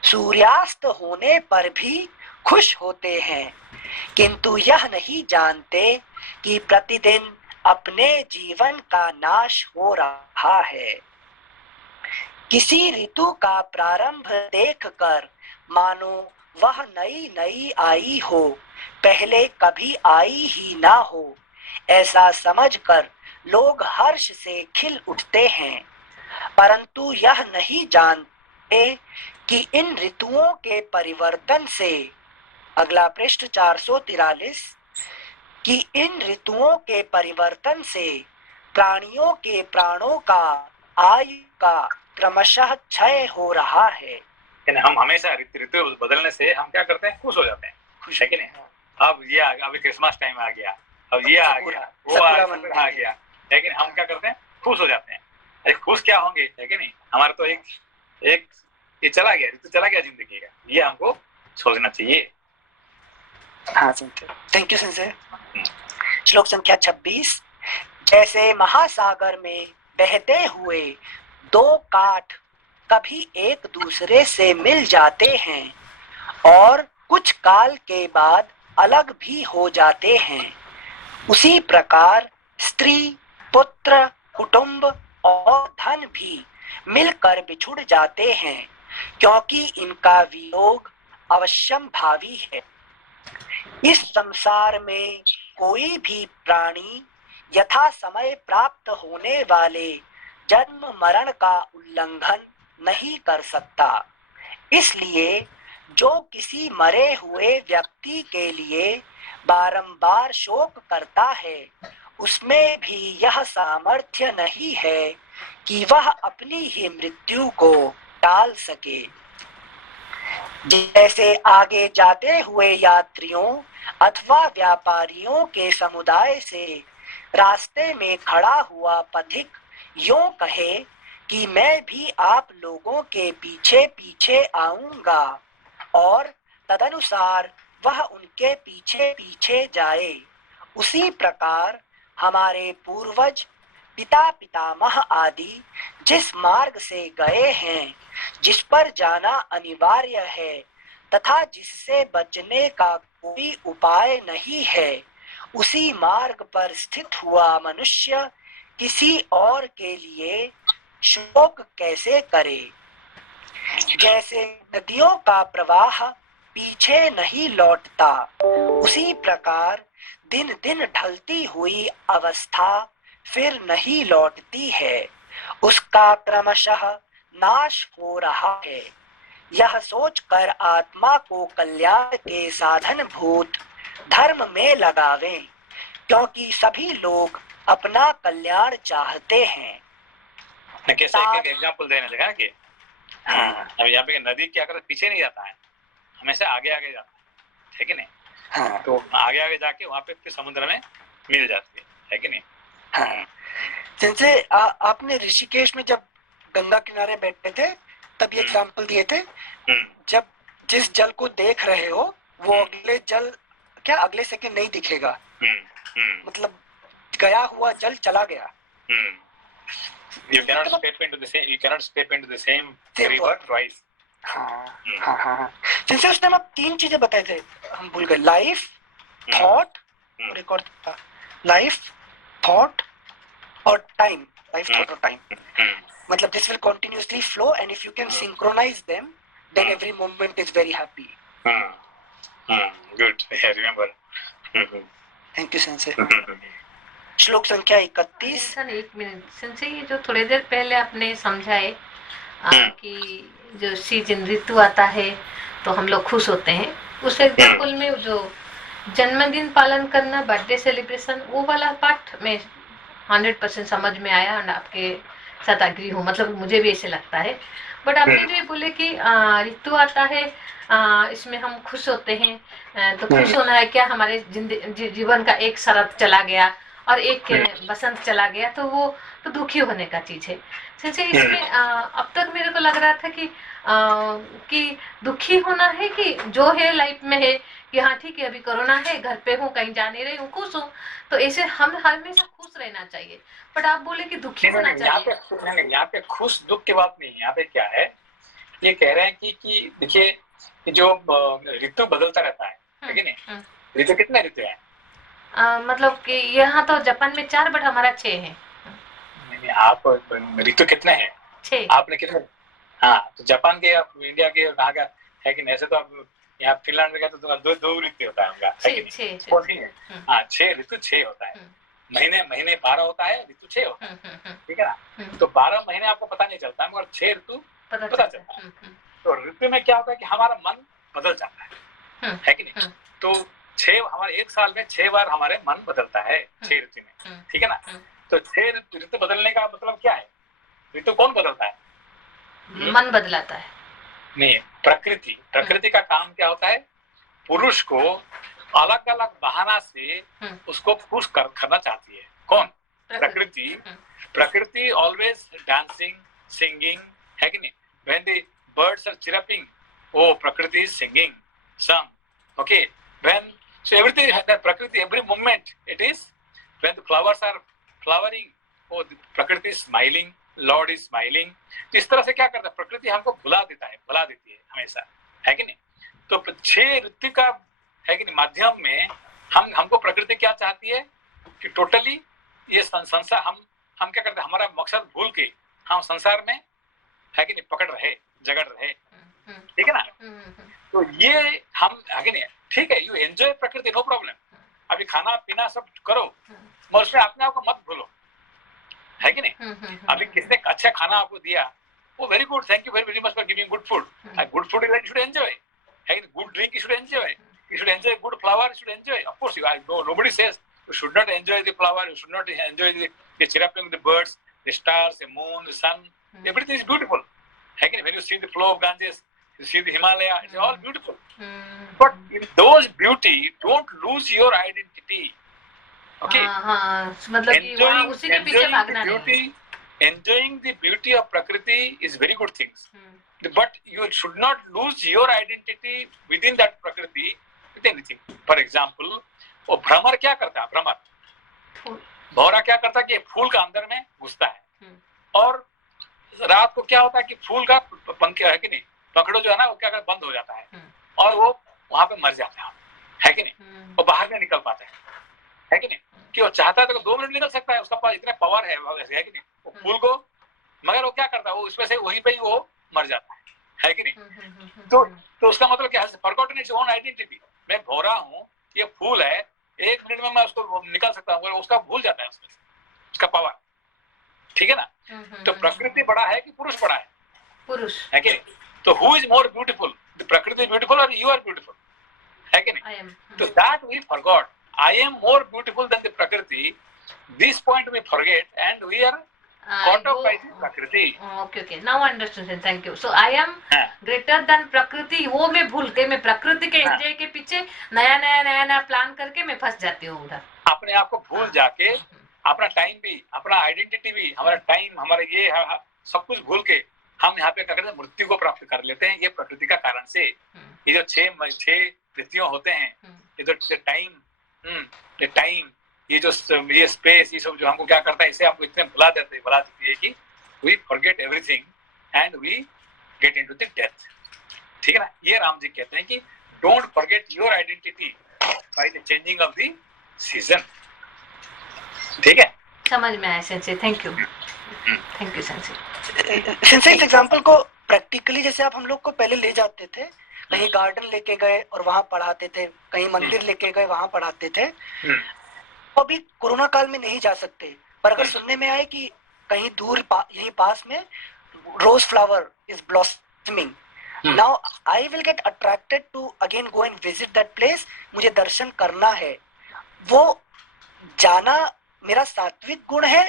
सूर्यास्त होने पर भी खुश होते हैं, किंतु यह नहीं जानते कि प्रतिदिन अपने जीवन का नाश हो रहा है। किसी ऋतु का प्रारंभ देखकर मानो वह नई नई आई हो, पहले कभी आई ही ना हो, ऐसा समझकर लोग हर्ष से खिल उठते हैं, परंतु यह नहीं जानते कि इन ऋतुओं के परिवर्तन से, अगला पृष्ठ 443, कि इन ऋतुओं के परिवर्तन से प्राणियों के प्राणों का आयु का क्रमशः क्षय हो रहा है। हम हमेशा ऋतु बदलने से हम क्या करते हैं? खुश हो जाते हैं, खुश है कि नहीं? अब ये अभी क्रिसमस टाइम आ गया, अब ये आ गया, वो आ गया, है कि नहीं? हम क्या करते हैं? खुश हो जाते हैं। खुश क्या होंगे, है कि नहीं? हमारा तो एक ये चला गया, ऋतु चला गया जिंदगी का, ये हमको सोचना चाहिए। हाँ थैंक यू सेंसे। श्लोक संख्या 26। जैसे महासागर में बहते हुए दो काठ कभी एक दूसरे से मिल जाते हैं और कुछ काल के बाद अलग भी हो जाते हैं, उसी प्रकार स्त्री, पुत्र, कुटुंब और धन भी मिलकर बिछुड़ जाते हैं, क्योंकि इनका वियोग अवश्यम भावी है। इस संसार में कोई भी प्राणी यथा समय प्राप्त होने वाले जन्म मरण का उल्लंघन नहीं कर सकता, इसलिए जो किसी मरे हुए व्यक्ति के लिए बारंबार शोक करता है, उसमें भी यह सामर्थ्य नहीं है कि वह अपनी ही मृत्यु को टाल सके। जैसे आगे जाते हुए यात्रियों अथवा व्यापारियों के समुदाय से रास्ते में खड़ा हुआ पथिक यूं कहे कि मैं भी आप लोगों के पीछे पीछे आऊंगा, और तदनुसार वह उनके पीछे पीछे जाए, उसी प्रकार हमारे पूर्वज पिता पितामह आदि जिस मार्ग से गए हैं, जिस पर जाना अनिवार्य है तथा जिससे बचने का कोई उपाय नहीं है, उसी मार्ग पर स्थित हुआ मनुष्य किसी और के लिए शोक कैसे करे? जैसे नदियों का प्रवाह पीछे नहीं लौटता, उसी प्रकार दिन दिन ढलती हुई अवस्था फिर नहीं लौटती है, उसका क्रमशः नाश हो रहा है। यह सोचकर आत्मा को कल्याण के साधन भूत धर्म में लगावें, क्योंकि सभी लोग अपना कल्याण चाहते हैं। कैसे एक एग्जांपल देने लगा कि अब यहाँ पे नदी क्या करता है? पीछे नहीं जाता है, हमेशा आगे आगे जाता है कि नहीं? हाँ। तो आगे आगे जाके वहाँ पे फिर समुद्र में मिल जाती है कि नहीं? हाँ। जैसे आपने ऋषिकेश में जब गंगा किनारे बैठे थे तभी एग्जाम्पल दिए थे, हम्म, जब जिस जल को देख रहे हो वो हम्म, अगले जल क्या अगले सेकंड नहीं दिखेगा, हम्म, हम्म, मतलब गया हुआ जल चला गया। हम्म। You cannot step into the same. You cannot step into the same Same river water. twice. हाँ हम्म, हाँ हाँ हाँ। जिनसे उसने हम 3 चीजें बताए थे, हम भूल गए, लाइफ, हम्म, थॉट हम्म, और एक और था, लाइफ, थॉट और टाइम, लाइफ, हम्म, थॉट और टाइम। हम्म, मतलब this will continuously flow and if you can synchronise them then every moment is very happy. Hmm, hmm, good. I remember. Hmm, thank you sensei. Hmm, श्लोक संख्या 31। Sir एक minute, Sanjay ये जो थोड़ी देर पहले आपने समझाए कि जो सीजन ऋतु आता है तो हम लोग खुश होते हैं, उस एग्जाम्पल में जो जन्मदिन पालन करना, बर्थडे सेलिब्रेशन, वो वाला पार्ट में 100% समझ में आया और आपके साथ एग्री हूँ, मतलब मुझे भी ऐसे लगता है। बट आपने जो ये बोले कि ऋतु आता है, इसमें हम खुश होते हैं, तो खुश होना है क्या, हमारे जीवन का एक शरद चला गया और एक बसंत चला गया तो वो तो दुखी होने का चीज है। जैसे इसमें अब तक मेरे को लग रहा था कि दुखी होना है कि जो है लाइफ में है कि हाँ ठीक है अभी कोरोना है, घर पे हूँ, कहीं जा नहीं रही हूँ, खुश हूँ, तो ऐसे हम हमेशा खुश रहना चाहिए। बट आप बोले कि दुखी होना चाहिए। यहाँ पे खुश दुख की बात नहीं है। यहाँ पे क्या है, ये कह रहे हैं कि देखिए कि जो ऋतु बदलता रहता है कि नहीं? ऋतु कितने ऋतु है? मतलब कि यहाँ तो जापान में 4 बट हमारा 6 है। नहीं, आप ऋतु कितने हैं? 6। आपने कितने? हाँ, तो जापान के, आप इंडिया के कहाँ का है कि नहीं? ऐसे तो आप यहाँ फिनलैंड में गए तो तुम्हारा दो ऋतु होता है उनका, है कि नहीं? 14 हाँ, 6 ऋतु 6 होता है। महीने 12 होता है, ऋतु 6 होता है, ठीक है ना? तो 12 महीने आपको पता नहीं चलता, मगर 6 ऋतु पता चलता है। तो ऋतु में क्या होता है कि हमारा मन बदल जाता है कि नहीं? तो 6 हमारे एक साल में 6 बार हमारे मन बदलता है 6 ऋतु में, ठीक है ना? तो 6 ऋतु बदलने का मतलब क्या है? ऋतु कौन बदलता है? मन बदलाता है नहीं, प्रकृति का काम क्या होता है? पुरुष को अलग अलग बहाना से उसको खुश करना चाहती है। कौन? प्रकृति ऑलवेज डांसिंग, सिंगिंग, है कि नहीं? When the birds are chirping, oh, प्रकृति is singing song, okay? When so everything that prakriti, every moment it is, when the flowers are flowering, oh, the prakriti is smiling, lord is smiling. तो इस तरह से क्या करता है, प्रकृति हमको भुला देती है हमेशा, है कि नहीं? तो 6 ऋतु का, है कि नहीं, माध्यम में हमको प्रकृति क्या चाहती है कि टोटली ये संसार हम क्या करते हैं, हमारा मकसद भूल के हम संसार में, है कि नहीं, पकड़ रहे, जगड़ रहे, ठीक है ना? तो ये हम आगे नहीं, ठीक है, यू एंजॉय प्रकृति, नो प्रॉब्लम, अभी खाना पीना सब करो, मगर उसमें अपने आप को मत भूलो, है कि नहीं? अभी किसने अच्छा खाना आपको दिया, वो very good, thank you very much for giving good food you should enjoy, है कि good drink you should enjoy good flower you should enjoy, of course nobody says you should not enjoy the flower, you should not enjoy the chirping of the birds, the stars, the moon, the sun, everything is beautiful, है कि नहीं? When you see the flow of Ganges, you see the Himalaya, it's all beautiful, but in those beauty don't lose your identity, okay? मतलब कि वहाँ उसी के पीछे भागना नहीं। Enjoying the beauty of Prakriti is very good things, but you should not lose your identity within that Prakriti with anything. For example, वो भ्रमर क्या करता है? भौरा क्या करता है कि फूल का अंदर में घुसता है, और रात को क्या होता है कि फूल का पंख, है कि नहीं, पकड़ो जो है ना, वो क्या बंद हो जाता है और वो वहां पे मर जाता है कि नहीं? वो बाहर नहीं निकल पाता है कि नहीं? कि वो चाहता है तो 2 मिनट निकल सकता है, उसका पास इतने पावर है कि नहीं, वो फूल को, मगर वो क्या करता है, वो उसमें से वहीं पे ही वो मर जाता है कि नहीं? तो उसका मतलब क्या है? Forgotten its own identity. मैं भौरा हूँ, ये फूल है, 1 मिनट में मैं उसको निकाल सकता हूँ, उसका भूल जाता है उसमें उसका पावर, ठीक है ना? तो प्रकृति बड़ा है कि पुरुष बड़ा है? पुरुष है कि नहीं? तो who is more beautiful, the प्रकृति ब्यूटीफुल और यू आर ब्यूटीफुल, है कि नहीं? तो that we forgot, I am more beautiful than the प्रकृति, this point we forget and we are caught up by the प्रकृति। okay, now I understand, thank you. So I am greater than प्रकृति, वो मैं भूल के मैं प्रकृति के एंजॉय के पीछे नया प्लान करके मैं फंस जाती हूँ उधर, अपने आप को भूल जाके, अपना टाइम भी, अपना आइडेंटिटी भी, हमारा टाइम, हमारा ये सब कुछ भूल के हम यहाँ पे क्या करते हैं, मृत्यु को प्राप्त कर लेते हैं, ये प्रकृति का कारण से। ये जो छह वृत्तियों होते हैं, ये जो टाइम, ये स्पेस, ये सब जो हमको क्या करता है, इसे आपको इतने भुला देती है कि we forget everything and we get into the death. ठीक है ना, ये राम जी कहते हैं कि don't forget your identity by the changing of the season. ठीक है, समझ में आया sensei, thank you sensei. Sensei इस एग्जांपल को प्रैक्टिकली जैसे आप हम लोग को पहले ले जाते थे, कहीं गार्डन लेके गए और वहां पढ़ाते थे, कहीं मंदिर लेके गए वहां पढ़ाते थे, तो अभी कोरोना काल में नहीं जा सकते, पर अगर सुनने में आए कि कहीं दूर यहीं पास में rose flower is blossoming, now I will get attracted to again go and visit that place, मुझे दर्शन करना है। वो जाना मेरा सात्विक गुण है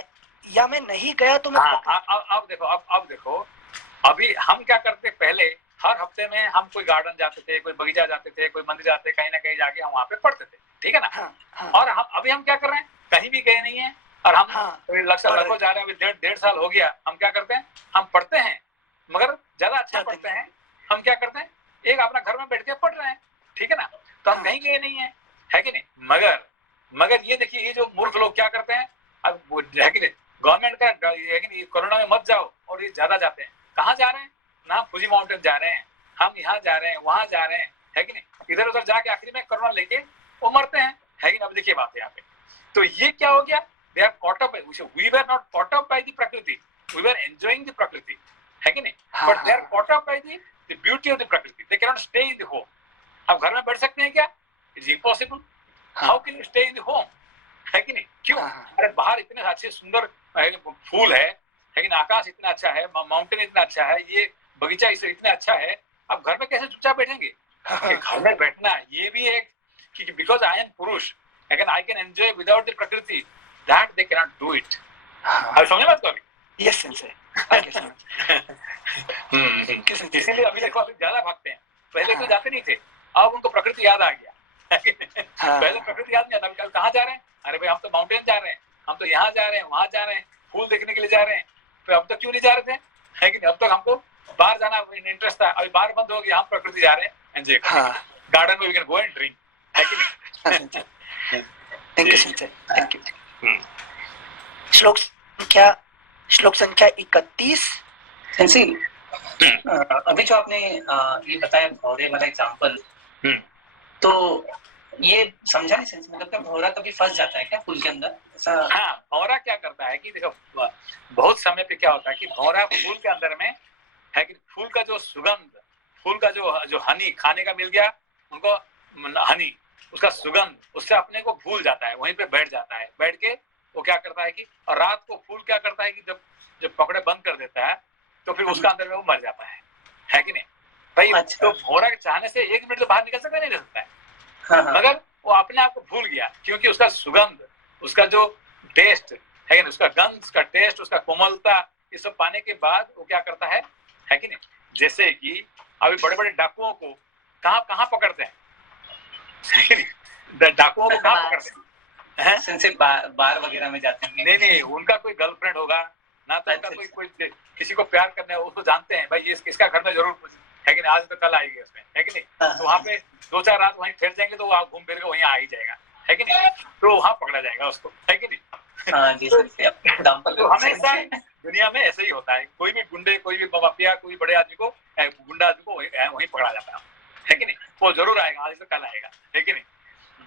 या मैं नहीं गया तो मैं अब देखो अभी हम क्या करते, पहले हर हफ्ते में हम कोई गार्डन जाते थे, कोई बगीचा जाते थे, कोई मंदिर जाते, कहीं ना कहीं जाके हम वहाँ पे पढ़ते थे। ठीक है ना, और अभी हम क्या कर रहे हैं, कहीं भी गए नहीं है और हम लगभग जा रहे हैं, अभी 1.5 साल हो गया, हम क्या करते हैं, हम पढ़ते हैं मगर ज्यादा अच्छा पढ़ते हैं। हम क्या करते हैं, एक अपना घर में बैठ के पढ़ रहे हैं। ठीक है ना, तो हम कहीं गए नहीं है कि नहीं। मगर ये देखिए, ये जो मूर्ख लोग क्या करते हैं, अब है कि नहीं, गवर्नमेंट का है कि नहीं, कोरोना में मत जाओ, और ये ज्यादा जाते हैं। कहाँ जा रहे हैं ना, फुजी माउंटेन जा रहे हैं, हम यहाँ जा रहे हैं, वहां जा रहे हैं, है कि नहीं, इधर उधर जाके आखिरी में कोरोना लेके वो मरते हैं, है कि नहीं। अब देखिए बात यहाँ पे, तो ये क्या हो गया, they are caught up, we were not caught up by the प्रकृति, वी वर एंजॉयिंग द प्रकृति, है कि नहीं, but they are caught up by the beauty of the प्रकृति, they can not stay in the home. अब घर में बैठ सकते हैं क्या, it's impossible. How can you stay in the home, है कि नहीं, क्यों, अरे बाहर इतने अच्छे सुंदर फूल है कि नहीं, आकाश इतना अच्छा है, माउंटेन इतना अच्छा है, ये बगीचा इतना अच्छा है, अब घर में कैसे चुपचाप बैठेंगे। घर में बैठना ये भी है कि बिकॉज आई एम पुरुष, again I can enjoy without the प्रकृति, that they can not do it. अब समझ बात करो। Yes sensei. इसीलिए अभी देखो, अभी ज्यादा भागते हैं, पहले तो जाते नहीं थे, अब उनको प्रकृति याद आ गया। पहले प्रकृति याद नहीं आता, कहाँ जा रहे हैं, अरे भाई हम तो माउंटेन जा रहे हैं, हम तो यहाँ जा रहे हैं, वहां जा रहे हैं, फूल देखने के लिए जा रहे हैं, तो अब तक क्यों नहीं जा रहे थे, है कि नहीं। अब तक हमको बाहर जाना इंटरेस्ट था, अभी बाहर बंद हो गया, हम प्रकृति जा रहे हैं, एंजॉय गार्डन में we can go and drink, है कि नहीं। Thank you sensei, thank you. श्लोक संख्या 31। सेंसे, अभी जो आपने ये बताया भौरे वाला एग्जांपल, तो ये समझा नहीं सेंस, मतलब भौरा कभी फंस जाता है क्या फूल के अंदर ऐसा? हाँ, भौरा क्या करता है कि देखो, बहुत समय पे क्या होता है कि भौरा फूल के अंदर में है कि फूल का जो सुगंध, फूल का जो हनी खाने का मिल गया उनको, हनी उसका सुगंध, उससे अपने को भूल जाता है, वहीं पे बैठ जाता है, बैठ के वो क्या करता है कि, और रात को फूल क्या करता है कि जब पकड़े बंद कर देता है तो फिर उसका अंदर में वो मर जाता है कि नहीं भाई। अच्छा। तो भौरा के चाहने से 1 मिनट तो बाहर निकल सकता नहीं रह सकता है। हाँ। मगर वो अपने आप को भूल गया, क्योंकि उसका सुगंध, उसका जो टेस्ट है कि, उसका गंध, उसका टेस्ट, उसका कोमलता, ये सब पाने के बाद वो क्या करता है कि नहीं। जैसे कि अभी बड़े बड़े डाकुओं को कहाँ पकड़ते हैं, डाकुओं को कहाँ पकड़ते हैं, बार वगैरह में जाते हैं। नहीं, उनका कोई गर्लफ्रेंड होगा ना, तो उनका कोई किसी को प्यार करने, उसको जानते हैं भाई ये इसका घर में जरूर है कि नहीं, आज तो कल आएगी उसमें, है कि नहीं। तो वहाँ पे 2-4 रात वहीं ठहर जाएंगे, तो वो घूम फिर के वहीं आ ही जाएगा, है कि नहीं, तो वहाँ पकड़ा जाएगा उसको, है कि नहीं। तो हमेशा दुनिया में ऐसे ही होता है, कोई भी गुंडे, कोई भी माफिया, कोई बड़े आदमी को, गुंडा आदमी को वहीं पकड़ा जाता है कि नहीं, वो जरूर आएगा, आज तो कल आएगा, है कि नहीं।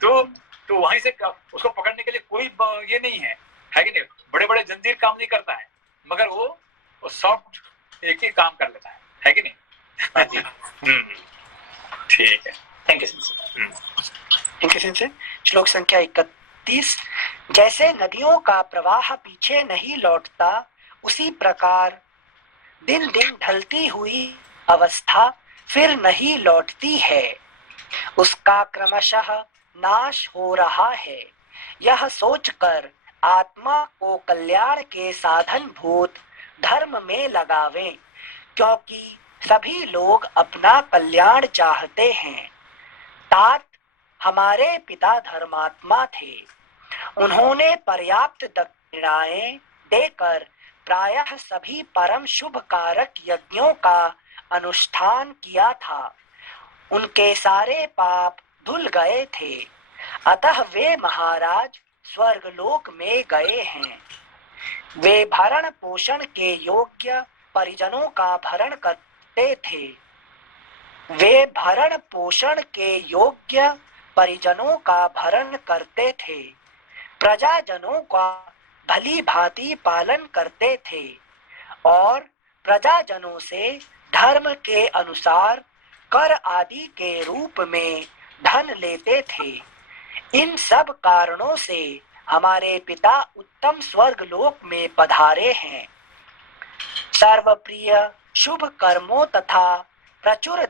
तो वहीं से उसको पकड़ने के लिए कोई ये नहीं है कि नहीं। बड़े बड़े जंजीर काम नहीं करता है, मगर वो सॉफ्ट एक ही काम कर लेता है कि नहीं। ठीक है, थैंक यू सेंसे। श्लोक संख्या 31। जैसे नदियों का प्रवाह पीछे नहीं लौटता, उसी प्रकार दिन दिन ढलती हुई अवस्था फिर नहीं लौटती है, उसका क्रमशः नाश हो रहा है। यह सोचकर आत्मा को कल्याण के साधन भूत धर्म में लगावें, क्योंकि सभी लोग अपना कल्याण चाहते हैं। तात हमारे पिता धर्मात्मा थे, उन्होंने पर्याप्त दक्षिणाएं देकर प्रायः सभी परम शुभ कारक यज्ञों का अनुष्ठान किया था। उनके सारे पाप धुल गए थे, अतः वे महाराज स्वर्गलोक में गए हैं। वे भरण पोषण के योग्य परिजनों का भरण करते थे। वे भरण पोषण के योग्य परिजनों का भरण करते थे, प्रजाजनों का भली भांति पालन करते थे और प्रजाजनों से धर्म के अनुसार कर आदि के रूप में धन लेते थे। इन सब कारणों से हमारे पिता उत्तम स्वर्गलोक में पधारे हैं। सर्वप्रिय शुभ कर्मों तथा प्रचुर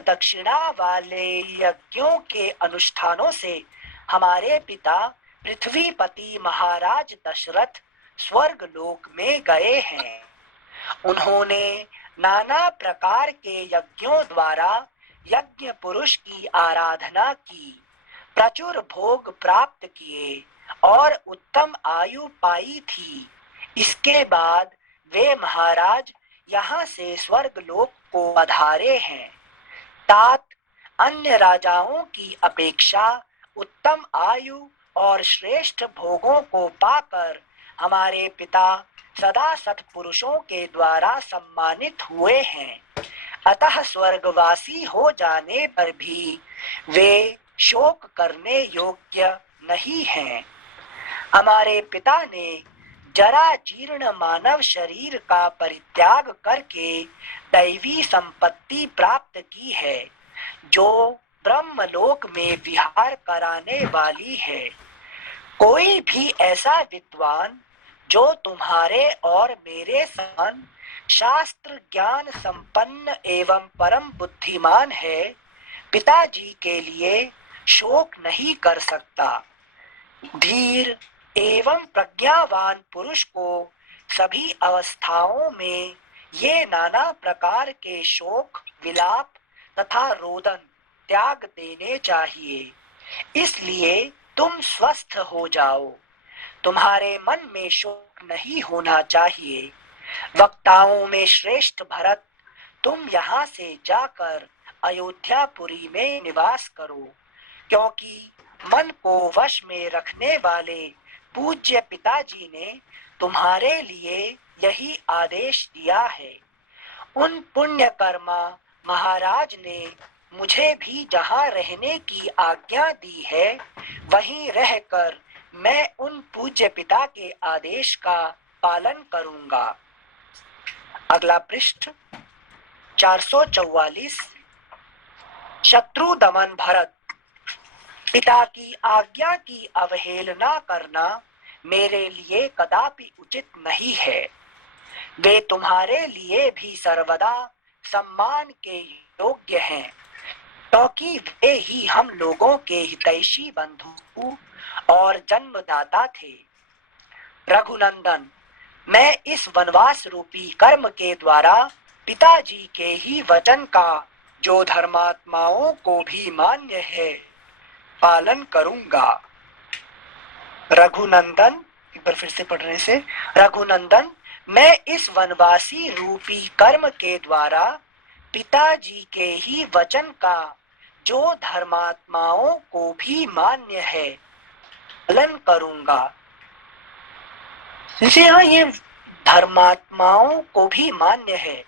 दक्षिणा वाले यज्ञों के अनुष्ठानों से हमारे पिता पृथ्वीपति महाराज दशरथ स्वर्गलोक में गए हैं। उन्होंने नाना प्रकार के यज्ञों द्वारा यज्ञ पुरुष की आराधना की, प्रचुर भोग प्राप्त किए और उत्तम आयु पाई थी। इसके बाद वे महाराज यहाँ से स्वर्गलोक को पधारे हैं। तात अन्य राजाओं की अपेक्षा उत्तम आयु और श्रेष्ठ भोगों को पाकर हमारे पिता सदा सत्पुरुषों के द्वारा सम्मानित हुए हैं, अतः स्वर्गवासी हो जाने पर भी वे शोक करने योग्य नहीं हैं। हमारे पिता ने जरा जीर्ण मानव शरीर का परित्याग करके दैवी संपत्ति प्राप्त की है, जो ब्रह्मलोक में विहार कराने वाली है। कोई भी ऐसा विद्वान जो तुम्हारे और मेरे समान शास्त्र ज्ञान संपन्न एवं परम बुद्धिमान है, पिताजी के लिए शोक नहीं कर सकता। धीर एवं प्रज्ञावान पुरुष को सभी अवस्थाओं में ये नाना प्रकार के शोक, विलाप तथा रोदन त्याग देने चाहिए। इसलिए तुम स्वस्थ हो जाओ। तुम्हारे मन में शोक नहीं होना चाहिए। वक्ताओं में श्रेष्ठ भरत, तुम यहाँ से जाकर अयोध्यापुरी में निवास करो, क्योंकि मन को वश में रखने वाले पूज्य पिताजी ने तुम्हारे लिए यही आदेश दिया है। उन पुण्य कर्मा महाराज ने मुझे भी जहाँ रहने की आज्ञा दी है, वहीं रहकर मैं उन पूज्य पिता के आदेश का पालन करूंगा। अगला पृष्ठ 444। शत्रु दमन भरत, पिता की आज्ञा की अवहेलना करना मेरे लिए कदापि उचित नहीं है। वे तुम्हारे लिए भी सर्वदा सम्मान के योग्य हैं, क्योंकि वे ही हम लोगों के हितैषी बंधु और जन्मदाता थे। रघुनंदन, मैं इस वनवास रूपी कर्म के द्वारा पिताजी के ही वचन का, जो धर्मात्माओं को भी मान्य है, पालन करूंगा। रघुनंदन, एक बार फिर से पढ़ने से, रघुनंदन, मैं इस वनवासी रूपी कर्म के द्वारा पिताजी के ही वचन का, जो धर्मात्माओं को भी मान्य है, पालन करूंगा। यहाँ ये धर्मात्माओं को भी मान्य है।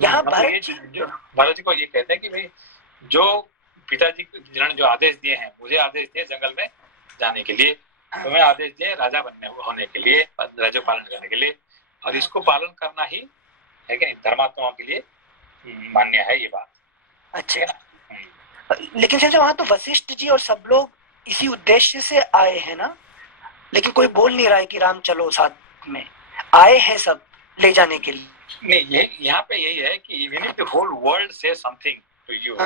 यहाँ भरत जी को ये कहते हैं कि भाई जो पिताजी जिन्होंने जो आदेश दिए हैं, मुझे आदेश दिए जंगल में जाने के लिए, तुम्हें आदेश दिए राजा होने के लिए, राज्य पालन करने के लिए, और इसको पालन करना ही है कि नहीं, धर्मात्माओं के लिए मान्य है ये बात। अच्छा, लेकिन सर वहां तो वशिष्ठ जी और सब लोग इसी उद्देश्य से आए हैं ना, लेकिन कोई बोल नहीं रहा है कि राम चलो साथ में, आए हैं सब ले जाने के लिए। नहीं, ये यहाँ पे यही है कि even if the whole world says something to you,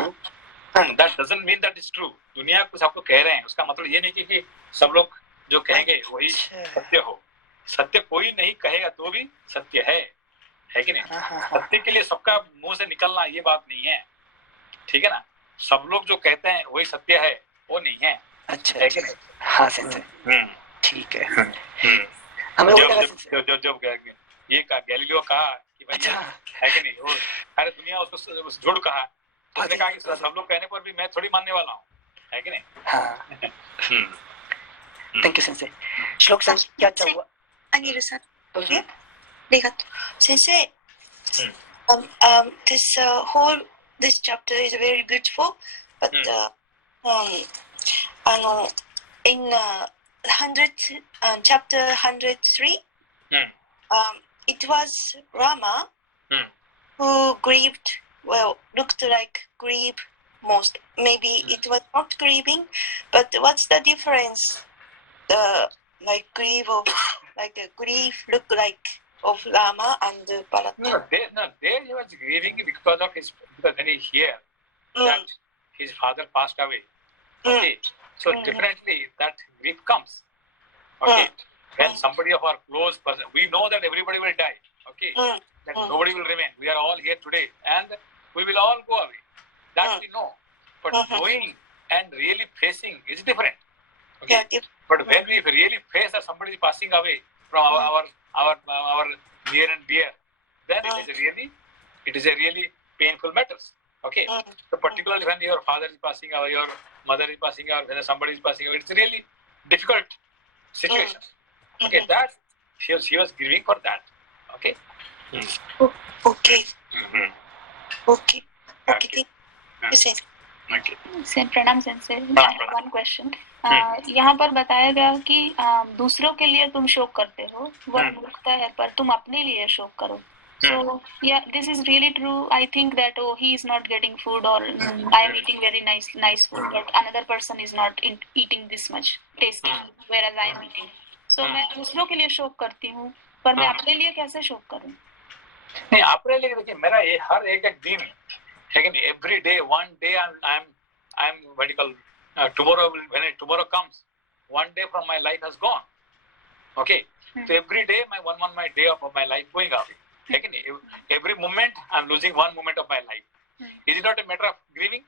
that doesn't mean that it's true. दुनिया कुछ आपको कह रहे हैं, उसका मतलब ये नहीं कि सब लोग जो कहेंगे वही सत्य हो। सत्य कोई नहीं कहेगा तो भी सत्य है कि नहीं? सत्य के लिए सबका मुंह से निकलना ये बात नहीं है, ठीक है ना? सब लोग जो कहते हैं वही सत्य है, वो नहीं है। अच्छा, है कि नहीं? हाँ सर, ठीक है। हमें जब उल्टा जब जब जब ये गैलीलियो कहा कि भाई अच्छा है कि नहीं, वो सारी दुनिया उसको झूठ कहा, तो उसने कहा कि सब लोग कहने पर भी मैं थोड़ी मानने वाला हूँ, है कि नहीं? हाँ हम्म, थैंक यू सेंसे. श्लोक सेंसे क्या हुआ? 兄さん、 बोलिए. ありがとう。先生、Hmm. this whole this chapter is very beautiful, but in chapter 103, it was Rama who grieved. Well, looked like grieve most. Maybe it was not grieving, but what's the difference? Like grief of like a grief look like of Rama and Bharata. There he was grieving because when he heard that his father passed away. Okay, so differently that grief comes. Okay, when somebody of our close person, we know that everybody will die. Okay, that nobody will remain. We are all here today, and we will all go away. That we know, but knowing and really facing is different. Okay, but when we really face that somebody is passing away from our near and dear, then it is a really painful matters. Okay, so particularly when your father is passing away, your mother is passing away, when somebody is passing away, it's a really difficult situation. Okay, that she was grieving for that. Okay. Okay. Okay. Okay. Thank you. Okay. प्रणाम sense. One question. यहाँ पर बताया गया कि दूसरों के लिए तुम शोक करते हो, वह मूर्खता है, पर तुम अपने लिए शोक करो. So yeah, this is really true. I think that he is not getting food, or I am eating very nice food, but another person is not eating this much tasty, whereas I am eating. So मैं दूसरों के लिए शोक करती हूँ, पर मैं अपने लिए कैसे शोक करूँ? नहीं, अपने लिए देखिए, मेरा ये हर एक दिन, लेकिन every day, one day I'm medical. Tomorrow tomorrow comes, one day from my life has gone. Okay, so every day my day of my life going away. Lekin every moment I'm losing one moment of my life. Is it not a matter of grieving?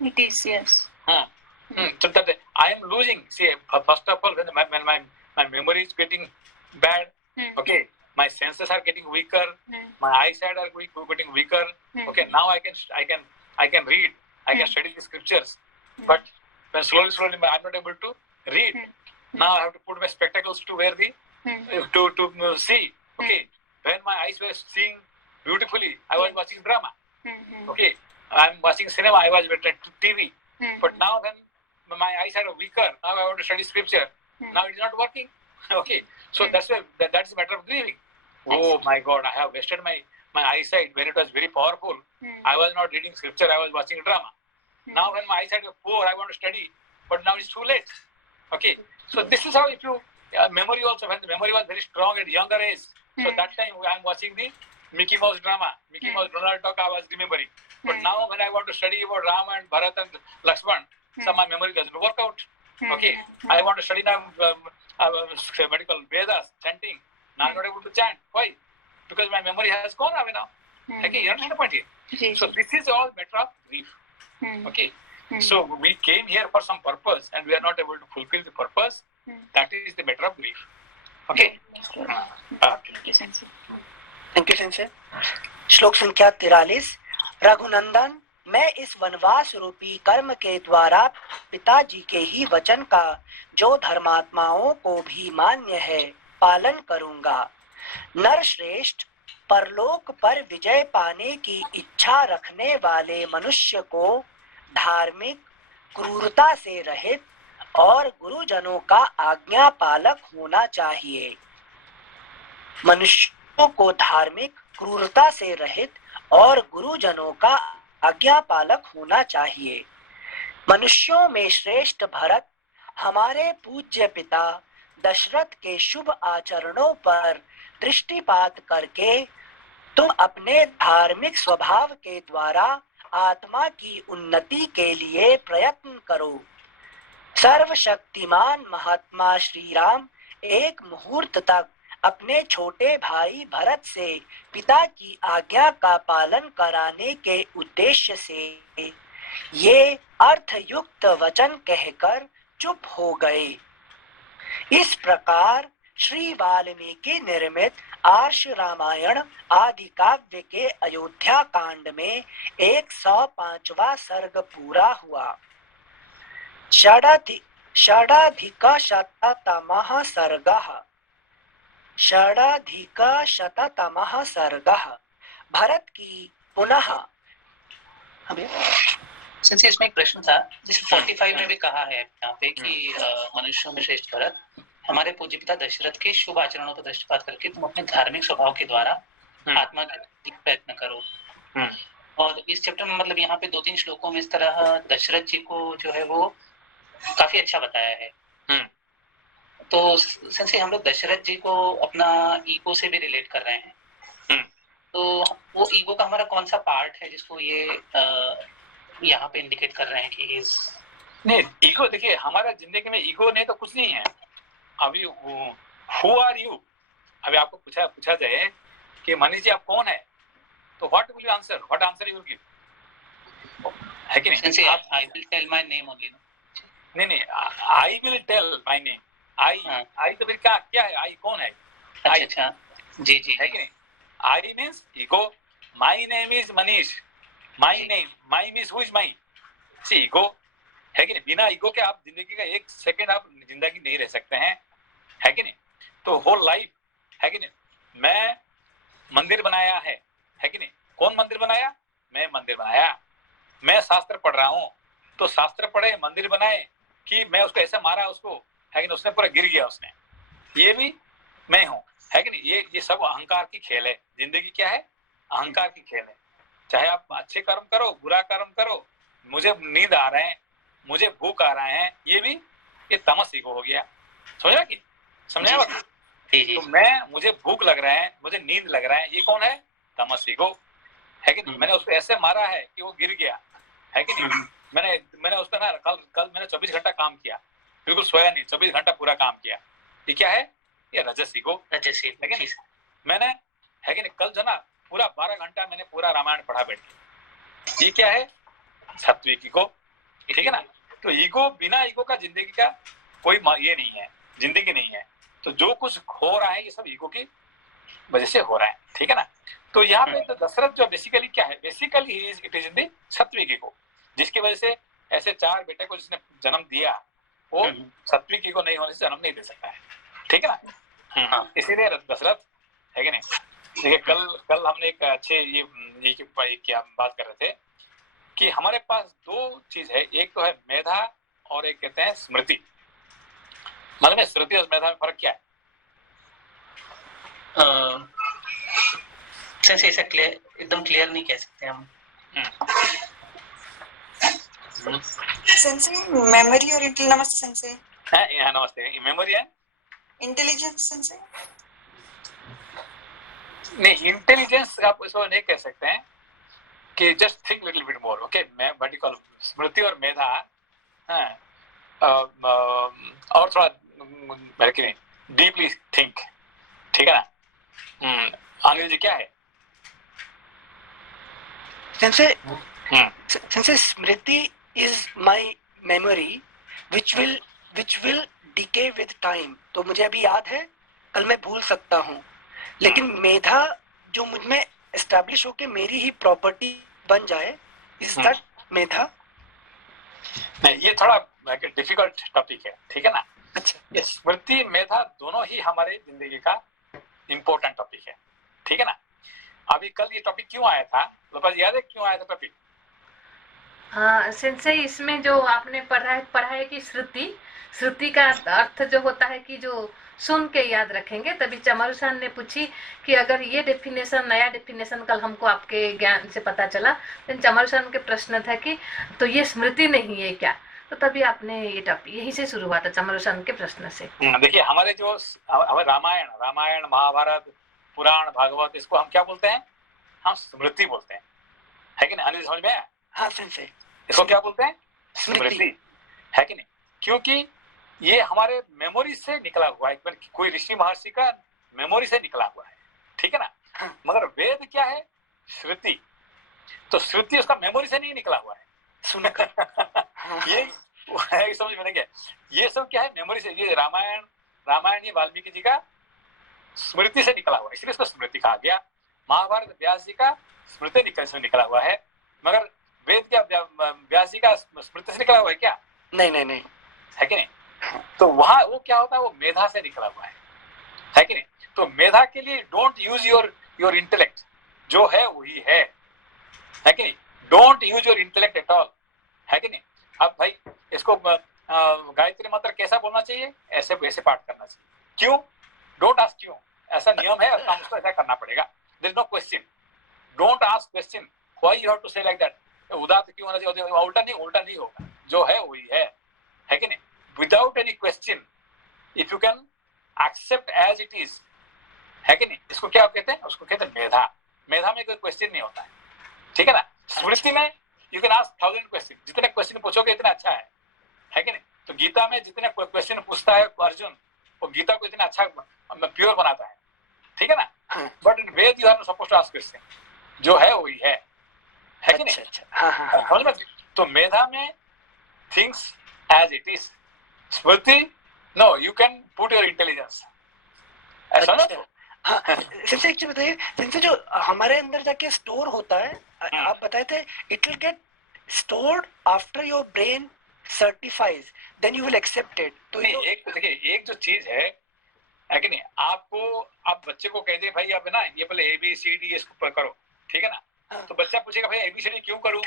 It is, yes. So that I am losing. See, first of all, when my memory is getting bad, okay, my senses are getting weaker, my eyesight are getting weaker. Okay, now I can read, I can study the scriptures, but when slowly I'm not able to read. Now I have to put my spectacles to wear the to see. Okay. When my eyes were seeing beautifully, I was watching drama. Okay, I'm watching cinema, I was watching TV. But now when my eyes are weaker, now I want to study scripture. Now it's not working. Okay, so that's why that's a matter of grieving. Oh my God, I have wasted my eyesight when it was very powerful. I was not reading scripture, I was watching drama. Now when my eyesight is poor, I want to study, but now it's too late. Okay, so this is how if you memory also, when the memory was very strong at younger age. So that time I'm watching the Mickey Mouse drama, Mickey Mouse Donald Duck, I was remembering. But now when I want to study about Rama and Bharat and Lakshman, so my memory doesn't work out. Okay, I want to study now medical Vedas, chanting. Now I'm not able to chant. Why? Because my memory has gone away now. Okay, you understand the point here? So this is all matter of grief. Okay, so we came here for some purpose and we are not able to fulfill the purpose. That is the matter of grief. Okay. Thank you sensei. श्लोक संख्या 43. रघुनंदन, मैं इस वनवास रूपी कर्म के द्वारा पिताजी के ही वचन का, जो धर्मात्माओं को भी मान्य है, पालन करूंगा. नर श्रेष्ठ, परलोक पर विजय पाने की इच्छा रखने वाले मनुष्य को धार्मिक, क्रूरता से रहित और गुरुजनों का आज्ञा पालक होना चाहिए. मनुष्यों को धार्मिक, क्रूरता से रहित और गुरुजनों का आज्ञा पालक होना चाहिए. मनुष्यों में श्रेष्ठ भरत हमारे पूज्य पिता दशरथ के शुभ आचरणों पर दृष्टिपात करके तुम अपने धार्मिक स्वभाव के द्वारा आत्मा की उन्नति के लिए प्रयत्न करो. सर्वशक्तिमान महात्मा श्री राम एक मुहूर्त तक अपने छोटे भाई भरत से पिता की आज्ञा का पालन कराने के उद्देश्य से ये अर्थयुक्त वचन कहकर चुप हो गए. इस प्रकार श्री वाल्मीकि निर्मित आर्ष रामायण आदि काव्य के अयोध्या कांड में 105वां सर्ग पूरा हुआ। षडाधिकशततमः सर्गः भरत की पुनः। सिंस इसमें एक प्रश्न था, जिसे 45 में भी कहा है यहाँ पे कि मनुष्यों में श्रेष्ठ भरत, हमारे पूज्य पिता दशरथ के शुभ आचरणों पर दृष्टिपात करके तुम अपने धार्मिक स्वभाव के द्वारा आत्मा का प्रयत्न करो। और इस चैप्टर में मतलब यहाँ पे 2-3 श्लोकों में इस तरह दशरथ जी को जो है वो काफी अच्छा बताया है। तो सिंस हम लोग दशरथ जी को अपना ईगो से भी रिलेट कर रहे हैं, तो वो ईगो का हमारा कौन सा पार्ट है जिसको ये यहाँ पे इंडिकेट कर रहे हैं कि इस नहीं, ईगो देखिए हमारा जिंदगी में ईगो नहीं तो कुछ नहीं है। अभी हु आर यू, अभी आपको पूछा जाए कि मनीष जी आप कौन है, तो what will you answer, what answer you will give, है कि नहीं? आप I will tell my name only. नहीं, I will tell my name. I तो फिर क्या है, आई कौन है? अच्छा जी है कि नहीं? I means ego, my name is Manish, my name, my means who is my, see ego, है कि नहीं? बिना ईगो के आप जिंदगी का एक सेकंड आप जिंदगी नहीं रह सकते हैं, है कि नहीं? तो होल लाइफ, है कि नहीं? मैं मंदिर बनाया है कि नहीं? कौन मंदिर बनाया? मैं मंदिर बनाया। मैं शास्त्र पढ़ रहा हूँ, तो शास्त्र पढ़े मंदिर बनाए कि मैं उसको ऐसे मारा उसको, है कि नहीं? उसने पूरा गिर गया उसने, ये भी मैं हूँ, है कि नहीं? ये सब अहंकार की खेल है। जिंदगी क्या है? अहंकार की खेल है। चाहे आप अच्छे कर्म करो, बुरा कर्म करो, मुझे नींद आ रहे हैं, मुझे भूख आ रहे हैं, ये तमस ईगो हो गया। समझा कि समझा बात? तो मुझे भूख लग रहा है, मुझे नींद लग रहा है, ये कौन है? तमस ईगो, है कि नहीं? मैंने उसको ऐसे मारा है कि वो गिर गया, है कि नहीं? मैंने उसका ना कल मैंने 24 घंटा काम किया, बिल्कुल सोया नहीं, 24 घंटा पूरा काम किया, ये क्या है? ये रजस ईगो, मैंने, है कि नहीं? कल जो ना पूरा 12 घंटा मैंने पूरा रामायण पढ़ा बैठ के, ये क्या है? सात्विक ईगो, ठीक है ना? तो ईगो, बिना ईगो का जिंदगी का कोई ये नहीं है, जिंदगी नहीं है। तो जो कुछ हो रहा है ये सब ईगो की वजह से हो रहा है, ठीक है ना? तो यहाँ पे तो दशरथ जो बेसिकली क्या है, बेसिकली इट इज इन दी सात्विक ईगो, जिसकी वजह से ऐसे 4 बेटे को जिसने जन्म दिया वो सात्विक ईगो नहीं होने से जन्म नहीं दे सकता है, ठीक है ना? इसीलिए दशरथ, है कि नहीं? देखिए कल हमने एक अच्छे ये क्या बात कर रहे थे कि हमारे पास 2 चीज है, एक तो है मेधा और एक कहते हैं स्मृति। मालूम है स्मृति और मेधा में फर्क क्या है? ऐसा एकदम क्लियर नहीं कह सकते हम। Sensei, memory or intelligence? Namaste, Sensei. हाँ नमस्ते। मेमोरी है, Intelligence, Sensei. नहीं इंटेलिजेंस आप इसको नहीं कह सकते हैं कि just think little bit more, okay? मैं व्हाट यू कॉल स्मृति और मेधा, और थोड़ा डीपली थिंक, ठीक है ना? अनिल जी क्या है? Since Smriti is my memory which will decay with time, तो मुझे अभी याद है, कल मैं भूल सकता हूँ, लेकिन मेधा जो मुझ में एस्टैब्लिश होके मेरी ही प्रॉपर्टी बन जाए, इज दैट मेधा? नहीं, ये थोड़ा डिफिकल्ट टॉपिक है, ठीक है ना? अच्छा, ये स्मृति मेधा दोनों ही हमारे जिंदगी का इम्पोर्टेंट टॉपिक है, ठीक है ना? अभी कल ये टॉपिक क्यों आया था, लोग याद है क्यों आया था टॉपिक? सेंसे इसमें जो आपने पढ़ा है कि श्रुति का अर्थ जो होता है कि जो सुन के याद रखेंगे। तभी चमरुसान ने पूछी कि अगर ये डेफिनेशन, नया डेफिनेशन कल हमको आपके ज्ञान से पता चला, तो चमरुसान के प्रश्न था कि तो ये स्मृति नहीं है क्या? तो तभी आपने ये टॉपिक यही से शुरू हुआ था, चमरुसान के प्रश्न से। देखिए हमारे जो रामायण महाभारत पुराण भागवत, इसको हम क्या बोलते हैं? हम स्मृति बोलते हैं, है कि नहीं? अनिल समझ में आया? हाँ सेंसे, इसको क्या बोलते हैं? स्मृति, है कि नहीं? क्योंकि ये हमारे मेमोरी से निकला हुआ है, कोई ऋषि महर्षि का मेमोरी से निकला हुआ है, ठीक है ना? मगर वेद क्या है? श्रुति। तो श्रुति उसका मेमोरी से नहीं निकला हुआ है, सुनकर ये समझ में नहीं गया। ये सब क्या है? मेमोरी से। ये रामायण रामायण ये वाल्मीकि जी का स्मृति से निकला हुआ, इसलिए इसको स्मृति कहा गया। महाभारत व्यास जी का स्मृति से निकला हुआ है, मगर वेद क्या व्यास जी का स्मृति से निकला हुआ है क्या? नहीं नहीं नहीं, है कि नहीं? तो वहां वो क्या होता है, वो मेधा से निकला हुआ है कि नहीं? तो मेधा के लिए डोंट यूज योर इंटेलेक्ट, जो है वही है कि नहीं? Don't use your intellect at all, है कि नहीं? अब भाई इसको गायत्री मंत्र कैसा बोलना चाहिए, ऐसे वैसे पाठ करना चाहिए। क्यों? डोंट आस्क क्यों, ऐसा नियम है और हमको ऐसा करना पड़ेगा। There is no question, don't ask question why you have to say like that. उदात क्यों होना चाहिए, उल्टा नहीं होगा, जो है वही है कि नहीं? Without any question, if you can accept as it is, है कि नहीं? इसको क्या कहते हैं, उसको कहते हैं मेधा। मेधा में कोई क्वेश्चन नहीं होता है, ठीक है ना? स्मृति में यू कैन आस्क 1000 क्वेश्चन, जितने क्वेश्चन पूछोगे इतना अच्छा है कि नहीं? तो गीता में जितने क्वेश्चन पूछता है अर्जुन, वो गीता को इतना अच्छा प्योर बनाता है, ठीक है ना? But in Veda you are not supposed to ask question, जो है वही है कि नहीं? समझ में? तो मेधा में थिंग्स एज इट इज, स्मृति no, you can put your intelligence, ऐसा ना? हाँ, सिंसे एक चीज बताइए, सिंसे जो हमारे अंदर जाके स्टोर होता है, आप बताए थे it will get stored after your brain certifies, then you will accept it. तो एक तो देखिए, एक जो चीज है कि नहीं, आपको आप बच्चे को कह दे भाई आप ना ये पहले ABCD इसको करो, ठीक है ना? तो बच्चा पूछेगा भाई ABCD क्यों करूं?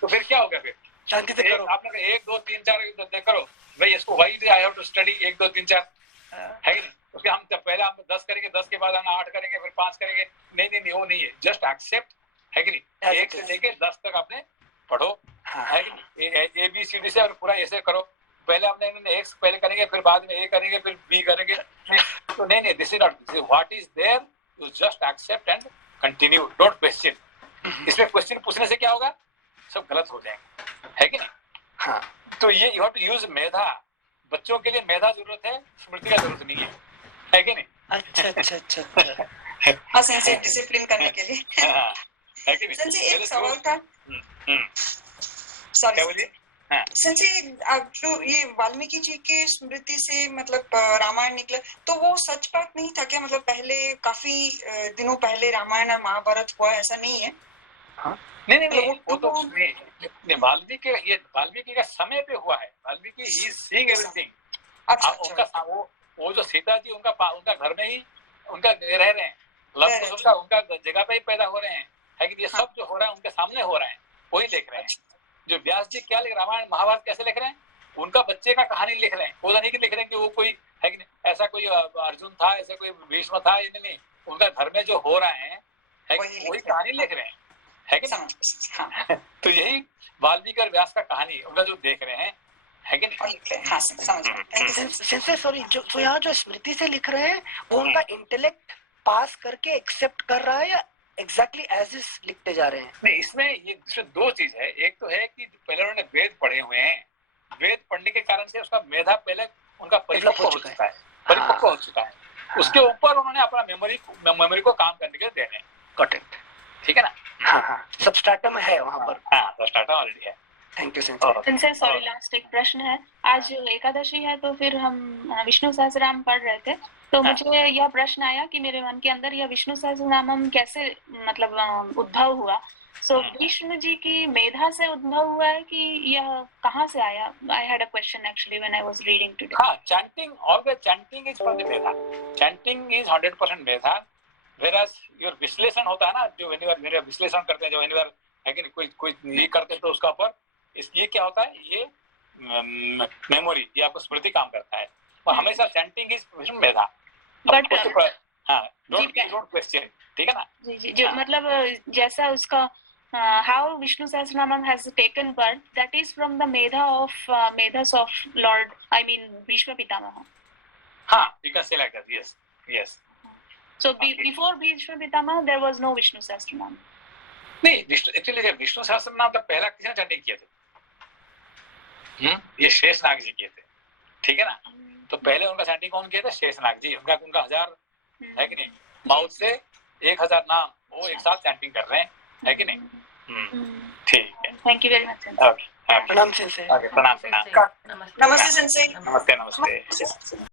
तो फिर क्या होगा, फिर शांति से करो। आपने 1 2 3 4 करो भाई, इसको why I have to study 1 2 3 4, है कि नहीं? उसके हम पहले हम 10 करेंगे, 10 के बाद हम 8 करेंगे, फिर 5 करेंगे। नहीं, वो नहीं है, जस्ट एक्सेप्ट, है कि नहीं? 1 से लेके 10 तक आपने पढ़ो, है कि नहीं? ABCD से और पूरा ऐसे करो। पहले आपने X पहले करेंगे, फिर बाद में A करेंगे, फिर B करेंगे। तो नहीं, this is not, what is there, you just accept and continue, don't question. इसमें क्वेश्चन पूछने से क्या होगा, सब गलत हो जाएंगे, है कि नहीं? हाँ, तो ये यू हैव टू यूज मेधा। बच्चों के लिए मेधा जरूरत है, स्मृति का जरूरत नहीं है कि नहीं? अच्छा। हाँ सेंसे डिसिप्लिन करने के लिए। हाँ, है कि नहीं? सेंसे एक सवाल था, क्या बोलिए? संजय, जो ये वाल्मीकि जी के स्मृति से मतलब रामायण निकला, तो वो सच बात नहीं था क्या? मतलब पहले काफी दिनों पहले रामायण और महाभारत हुआ, ऐसा नहीं है? नहीं, वो तो वाल्मीकि का समय पे हुआ है। Valmiki he is seeing everything. उनका वो जो सीता जी उनका घर में ही उनका रह रहे हैं, लव उनका जगह पे ही पैदा हो रहे हैं, है कि ये सब जो हो रहा है उनके सामने हो रहा है, वही देख रहे हैं। जो व्यास जी क्या लिख, रामायण महाभारत कैसे लिख रहे हैं, उनका बच्चे का कहानी लिख रहे हैं, वो नहीं कि लिख रहे हैं कि वो कोई है कि नहीं, ऐसा कोई अर्जुन था, ऐसा कोई भीष्म था, नहीं, उनका घर में जो हो रहा है वही कहानी लिख रहे हैं, है कि नहीं? तो यही वाल्मीकि और व्यास का कहानी उनका जो देख रहे हैं, है कि नहीं? सॉरी, जो यहाँ जो स्मृति से लिख रहे हैं, वो उनका इंटेलेक्ट पास करके एक्सेप्ट कर रहा है या एग्जैक्टली एज इज लिखते जा रहे हैं? नहीं, इसमें दो चीज है। एक तो है कि पहले उन्होंने वेद पढ़े हुए हैं, वेद पढ़ने के कारण से उसका मेधा पहले उनका परिपक्व हो चुका है, उसके ऊपर उन्होंने अपना मेमोरी को काम करने के लिए दे रहे हैं। गॉट इट, ठीक है ना? हाँ, सबस्ट्रेटम है वहाँ पर। हाँ, सबस्ट्रेटम ऑलरेडी है। Thank you sensei. Sorry, last एक प्रश्न है। आज एकादशी है, तो फिर हम विष्णु सहस्त्रनाम पढ़ रहे थे, तो मुझे यह प्रश्न आया कि मेरे मन के अंदर यह विष्णु सहस्त्रनाम कैसे मतलब उद्भव हुआ। सो विष्णु जी की मेधा से उद्भव हुआ है कि यह कहाँ से आया? I had a question actually when I was reading today. हाँ, chanting is from the Medha. chanting is 100% Medha, whereas your विश्लेषण होता है ना, जो व्हेन विश्लेषण करते हैं, जो व्हेन है कि कोई ये करते हैं, तो उसका ऊपर ये क्या होता है, ये मेमोरी, ये आपको स्मृति काम करता है। और हमेशा chanting is Medha. But don't question, ठीक है ना? जी, जो मतलब जैसा उसका how Vishnu Sahasranama has taken birth, that is from the मेधस of lord, I mean Bhishma Pitamah. हाँ, you can say like that, yes. So before Bhishma Pitamaha there was no Vishnu Sahasranam. नहीं, एक्चुअली विष्णु सहस्त्रनाम तो पहला किसने चैंटिंग किए थे? ये शेषनाग जी किए थे, ठीक है ना? तो पहले उनका चैंटिंग कौन किए थे? शेषनाग जी। उनका 1000 है कि नहीं, माउथ से 1000 नाम वो एक साथ चैंटिंग कर रहे हैं, है कि नहीं? ठीक है, thank you very much. Okay, प्रणाम सेंसे। प्रणाम। नमस्ते सेंसे। नमस्ते।